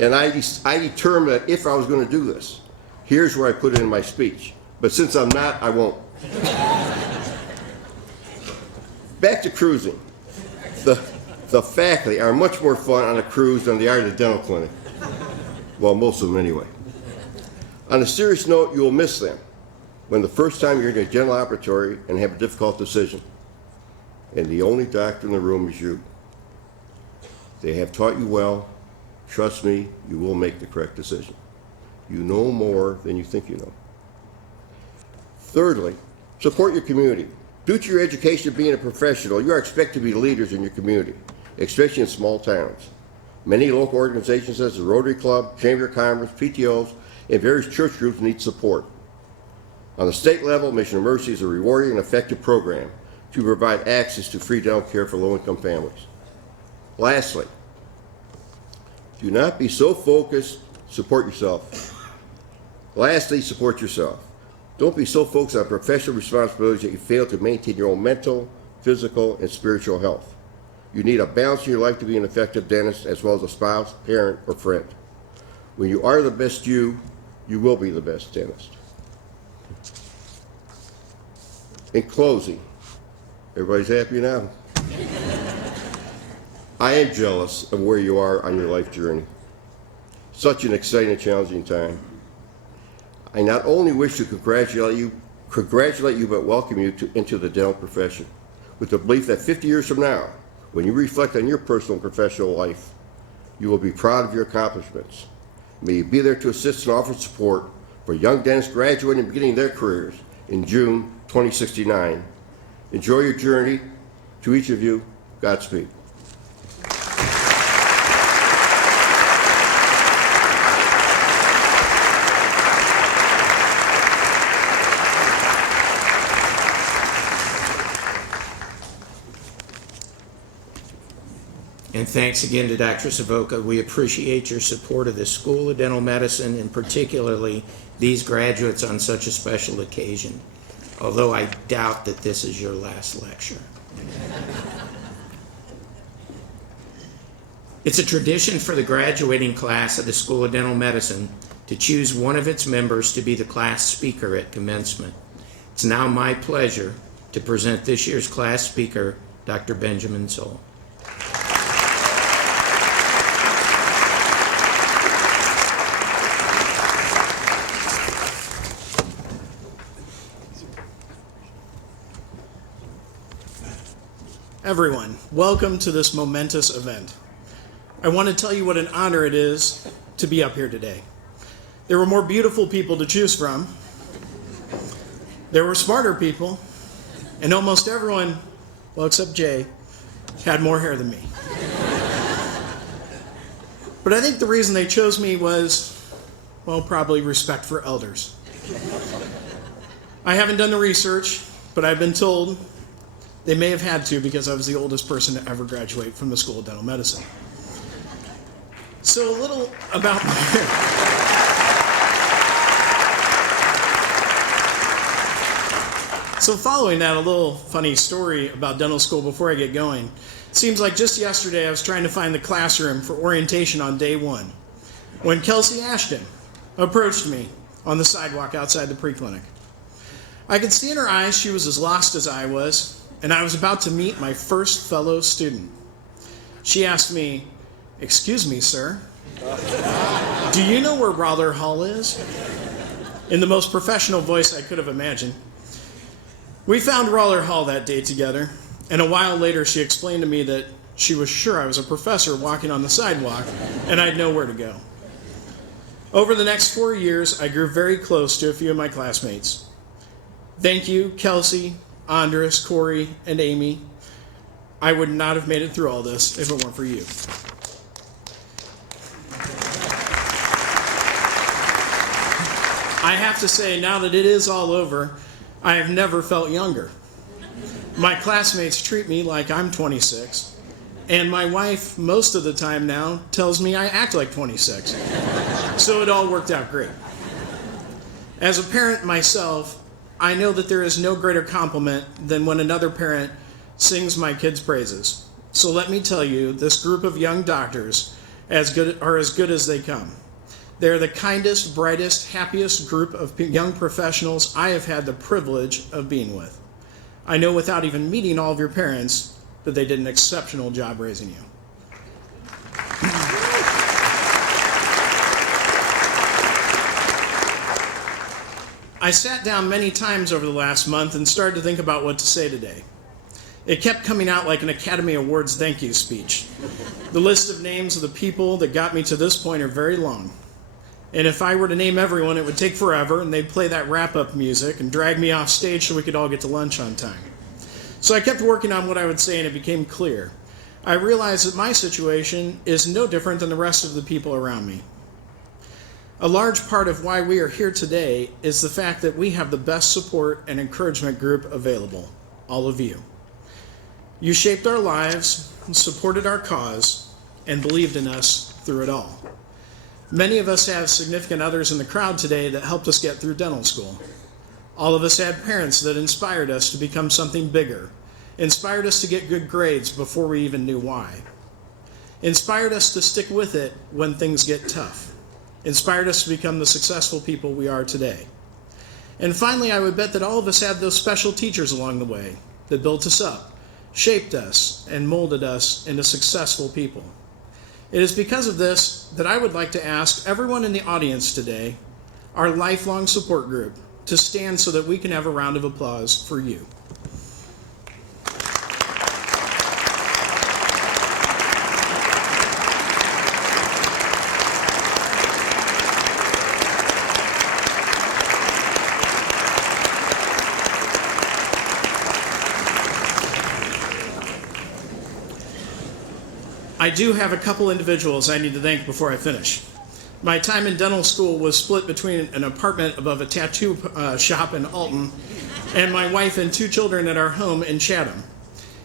And I determined that if I was going to do this, here's where I put it in my speech. But since I'm not, I won't. Back to cruising. The faculty are much more fun on a cruise than they are at a dental clinic. Well, most of them anyway. On a serious note, you will miss them when the first time you're in a dental laboratory and have a difficult decision. And the only doctor in the room is you. They have taught you well. Trust me, you will make the correct decision. You know more than you think you know. Thirdly, support your community. Due to your education of being a professional, you are expected to be leaders in your community, especially in small towns. Many local organizations such as the Rotary Club, Chamber of Commerce, PTOs, and various church groups need support. On the state level, Mission of Mercy is a rewarding and effective program to provide access to free dental care for low-income families. Lastly, do not be so focused, support yourself. Lastly, support yourself. Don't be so focused on professional responsibilities that you fail to maintain your own mental, physical, and spiritual health. You need a balance in your life to be an effective dentist, as well as a spouse, parent, or friend. When you are the best you will be the best dentist. In closing, everybody's happy now? I am jealous of where you are on your life journey. Such an exciting and challenging time. I not only wish to congratulate you, but welcome you into the dental profession, with the belief that 50 years from now, when you reflect on your personal and professional life, you will be proud of your accomplishments. May you be there to assist and offer support for young dentists graduating and beginning their careers in June 2069. Enjoy your journey. To each of you, Godspeed. And thanks again to Dr. Sobotka. We appreciate your support of the School of Dental Medicine, and particularly these graduates on such a special occasion, although I doubt that this is your last lecture. It's a tradition for the graduating class of the School of Dental Medicine to choose one of its members to be the class speaker at commencement. It's now my pleasure to present this year's class speaker, Dr. Benjamin Zoll. Everyone, welcome to this momentous event. I want to tell you what an honor it is to be up here today. There were more beautiful people to choose from. There were smarter people, and almost everyone, well, except Jay, had more hair than me. But I think the reason they chose me was, well, probably respect for elders. I haven't done the research, but I've been told they may have had to because I was the oldest person to ever graduate from the School of Dental Medicine. So a little about So following that, a little funny story about dental school before I get going. It seems like just yesterday I was trying to find the classroom for orientation on day one when Kelsey Ashton approached me on the sidewalk outside the pre-clinic. I could see in her eyes she was as lost as I was, and I was about to meet my first fellow student. She asked me, "Excuse me, sir, do you know where Roller Hall is?" In the most professional voice I could have imagined. We found Roller Hall that day together, and a while later she explained to me that she was sure I was a professor walking on the sidewalk and I'd know where to go. Over the next 4 years, I grew very close to a few of my classmates. Thank you, Kelsey, Andres, Corey, and Amy. I would not have made it through all this if it weren't for you. I have to say, now that it is all over, I have never felt younger. My classmates treat me like I'm 26, and my wife, most of the time now, tells me I act like 26. So it all worked out great. As a parent myself, I know that there is no greater compliment than when another parent sings my kids' praises. So let me tell you, this group of young doctors are as good as they come. They're the kindest, brightest, happiest group of young professionals I have had the privilege of being with. I know without even meeting all of your parents that they did an exceptional job raising you. I sat down many times over the last month and started to think about what to say today. It kept coming out like an Academy Awards thank you speech. The list of names of the people that got me to this point are very long. And if I were to name everyone, it would take forever, and they'd play that wrap-up music and drag me off stage so we could all get to lunch on time. So I kept working on what I would say, and it became clear. I realized that my situation is no different than the rest of the people around me. A large part of why we are here today is the fact that we have the best support and encouragement group available, all of you. You shaped our lives, supported our cause, and believed in us through it all. Many of us have significant others in the crowd today that helped us get through dental school. All of us had parents that inspired us to become something bigger, inspired us to get good grades before we even knew why, inspired us to stick with it when things get tough, inspired us to become the successful people we are today. And finally, I would bet that all of us had those special teachers along the way that built us up, shaped us, and molded us into successful people. It is because of this that I would like to ask everyone in the audience today, our lifelong support group, to stand so that we can have a round of applause for you. I do have a couple individuals I need to thank before I finish. My time in dental school was split between an apartment above a tattoo shop in Alton and my wife and 2 children at our home in Chatham.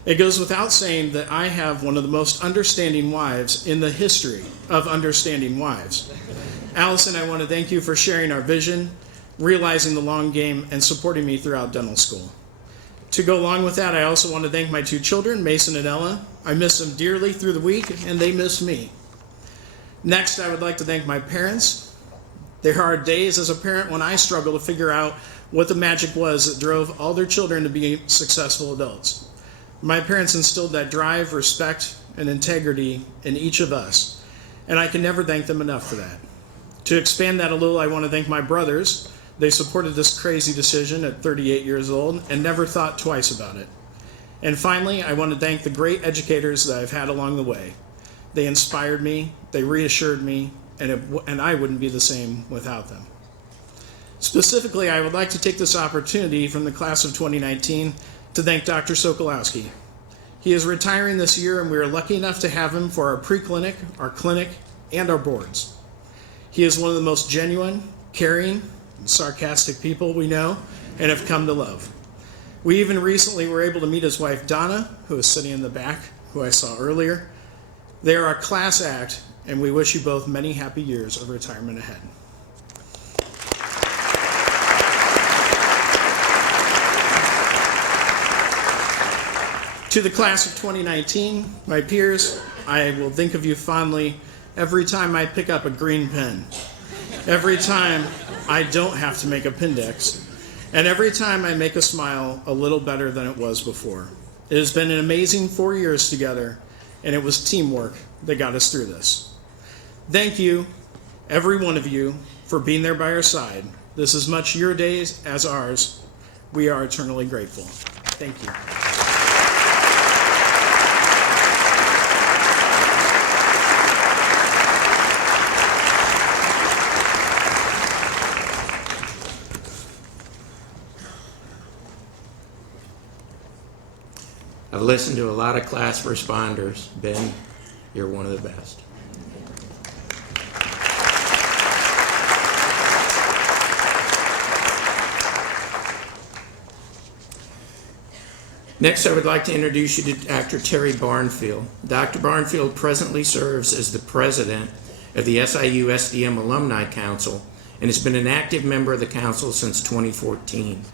It goes without saying that I have one of the most understanding wives in the history of understanding wives. Allison, I want to thank you for sharing our vision, realizing the long game, and supporting me throughout dental school. To go along with that, I also want to thank my 2 children, Mason and Ella. I miss them dearly through the week, and they miss me. Next, I would like to thank my parents. There are days as a parent when I struggle to figure out what the magic was that drove all their children to be successful adults. My parents instilled that drive, respect, and integrity in each of us, and I can never thank them enough for that. To expand that a little, I want to thank my brothers. They supported this crazy decision at 38 years old and never thought twice about it. And finally, I want to thank the great educators that I've had along the way. They inspired me, they reassured me, and I wouldn't be the same without them. Specifically, I would like to take this opportunity from the class of 2019 to thank Dr. Sokolowski. He is retiring this year, and we are lucky enough to have him for our pre-clinic, our clinic, and our boards. He is one of the most genuine, caring, and sarcastic people we know and have come to love. We even recently were able to meet his wife Donna, who is sitting in the back, who I saw earlier. They are a class act, and we wish you both many happy years of retirement ahead. To the class of 2019, my peers, I will think of you fondly every time I pick up a green pen, every time I don't have to make a Pindex, and every time I make a smile a little better than it was before. It has been an amazing 4 years together, and it was teamwork that got us through this. Thank you, every one of you, for being there by our side. This is much your days as ours. We are eternally grateful. Thank you. I've listened to a lot of class responders. Ben, you're one of the best. Next, I would like to introduce you to Dr. Terry Barnfield. Dr. Barnfield presently serves as the president of the SIU SDM Alumni Council and has been an active member of the council since 2014.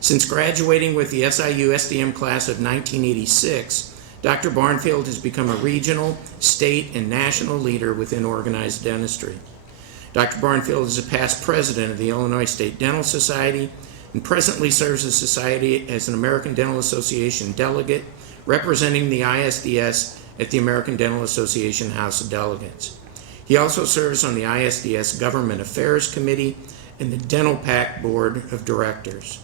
Since graduating with the SIU SDM class of 1986, Dr. Barnfield has become a regional, state, and national leader within organized dentistry. Dr. Barnfield is a past president of the Illinois State Dental Society and presently serves the society as an American Dental Association delegate, representing the ISDS at the American Dental Association House of Delegates. He also serves on the ISDS Government Affairs Committee and the Dental PAC Board of Directors.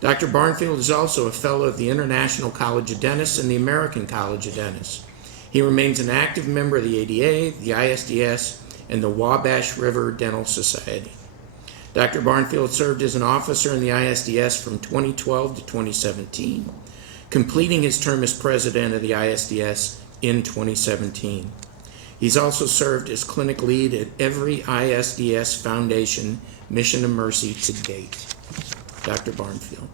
Dr. Barnfield is also a fellow of the International College of Dentists and the American College of Dentists. He remains an active member of the ADA, the ISDS, and the Wabash River Dental Society. Dr. Barnfield served as an officer in the ISDS from 2012 to 2017, completing his term as president of the ISDS in 2017. He's also served as clinic lead at every ISDS Foundation Mission of Mercy to date. Dr. Barnfield.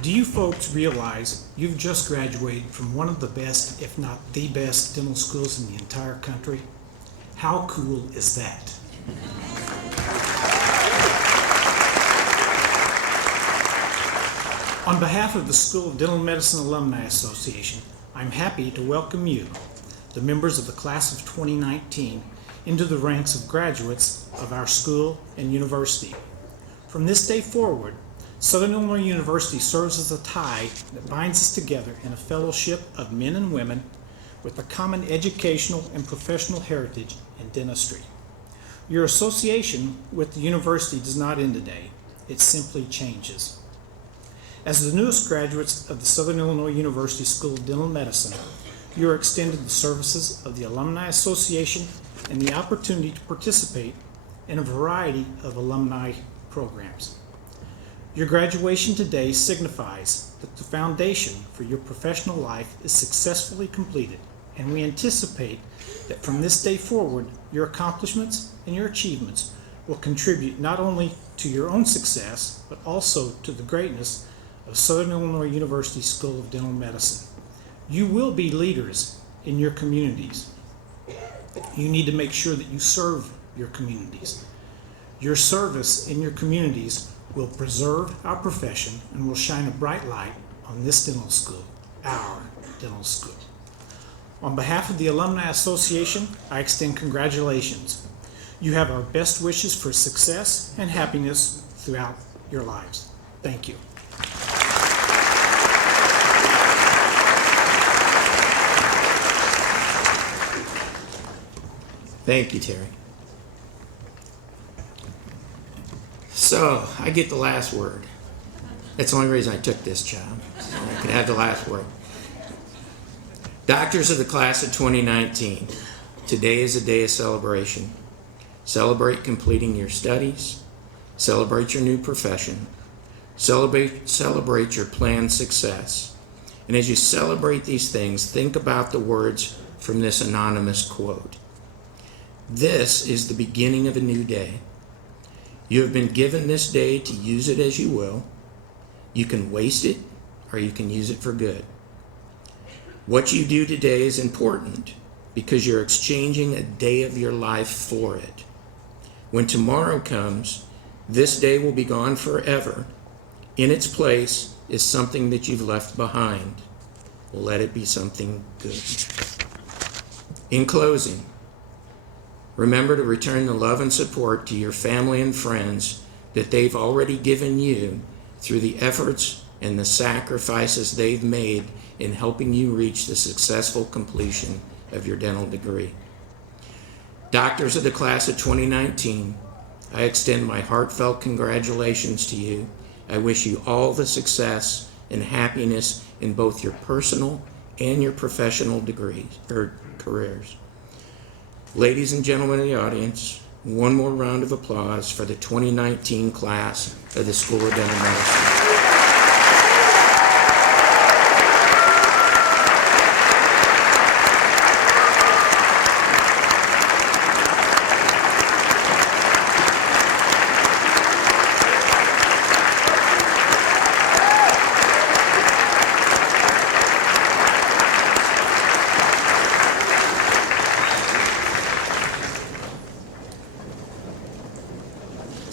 Do you folks realize you've just graduated from one of the best, if not the best, dental schools in the entire country? How cool is that? On behalf of the School of Dental Medicine Alumni Association, I'm happy to welcome you, the members of the class of 2019, into the ranks of graduates of our school and university. From this day forward, Southern Illinois University serves as a tie that binds us together in a fellowship of men and women with a common educational and professional heritage in dentistry. Your association with the university does not end today. It simply changes. As the newest graduates of the Southern Illinois University School of Dental Medicine, you are extended the services of the Alumni Association and the opportunity to participate in a variety of alumni programs. Your graduation today signifies that the foundation for your professional life is successfully completed, and we anticipate that from this day forward, your accomplishments and your achievements will contribute not only to your own success, but also to the greatness of Southern Illinois University School of Dental Medicine. You will be leaders in your communities. You need to make sure that you serve your communities. Your service in your communities will preserve our profession and will shine a bright light on this dental school, our dental school. On behalf of the Alumni Association, I extend congratulations. You have our best wishes for success and happiness throughout your lives. Thank you. Thank you, Terry. So, I get the last word. That's the only reason I took this job, so I could have the last word. Doctors of the class of 2019, today is a day of celebration. Celebrate completing your studies, celebrate your new profession, celebrate your planned success. And as you celebrate these things, think about the words from this anonymous quote. This is the beginning of a new day. You have been given this day to use it as you will. You can waste it or you can use it for good. What you do today is important because you're exchanging a day of your life for it. When tomorrow comes, This day will be gone forever. In its place is something that you've left behind. Let it be something good. In closing, remember to return the love and support to your family and friends that they've already given you through the efforts and the sacrifices they've made in helping you reach the successful completion of your dental degree. Doctors of the class of 2019, I extend my heartfelt congratulations to you. I wish you all the success and happiness in both your personal and your professional degrees or careers. Ladies and gentlemen of the audience, one more round of applause for the 2019 class of the School of Dental Medicine.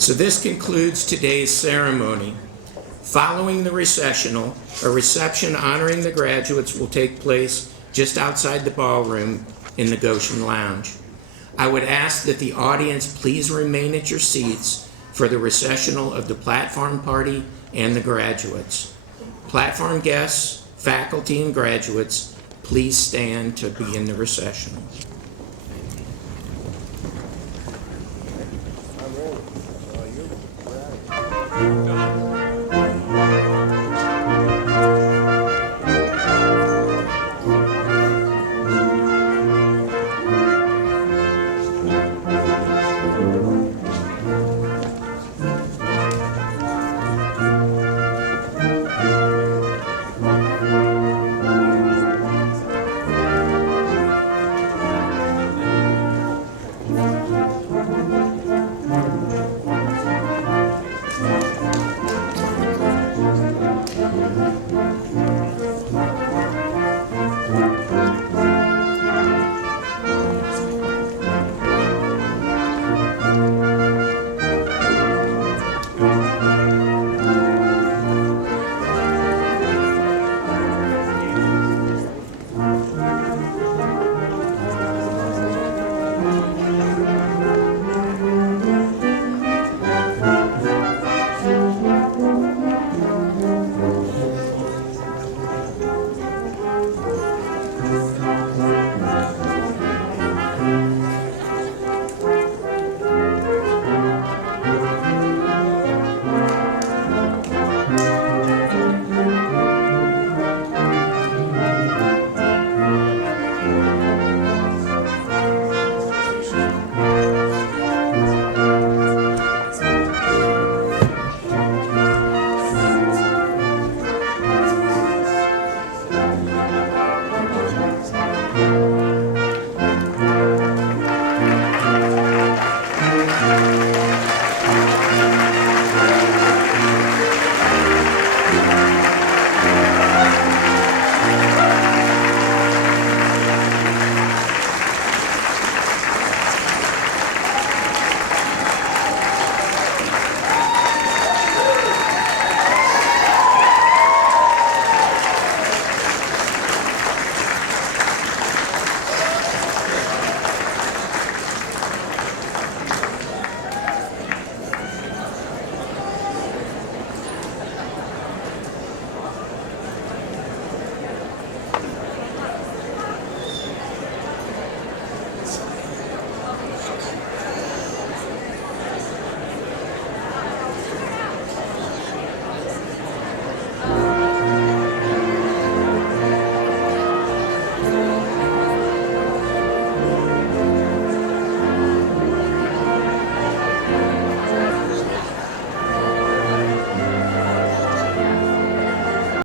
So this concludes today's ceremony. Following the recessional, a reception honoring the graduates will take place just outside the ballroom in the Goshen Lounge. I would ask that the audience please remain at your seats for the recessional of the platform party and the graduates. Platform guests, faculty, and graduates, please stand to begin the recessional.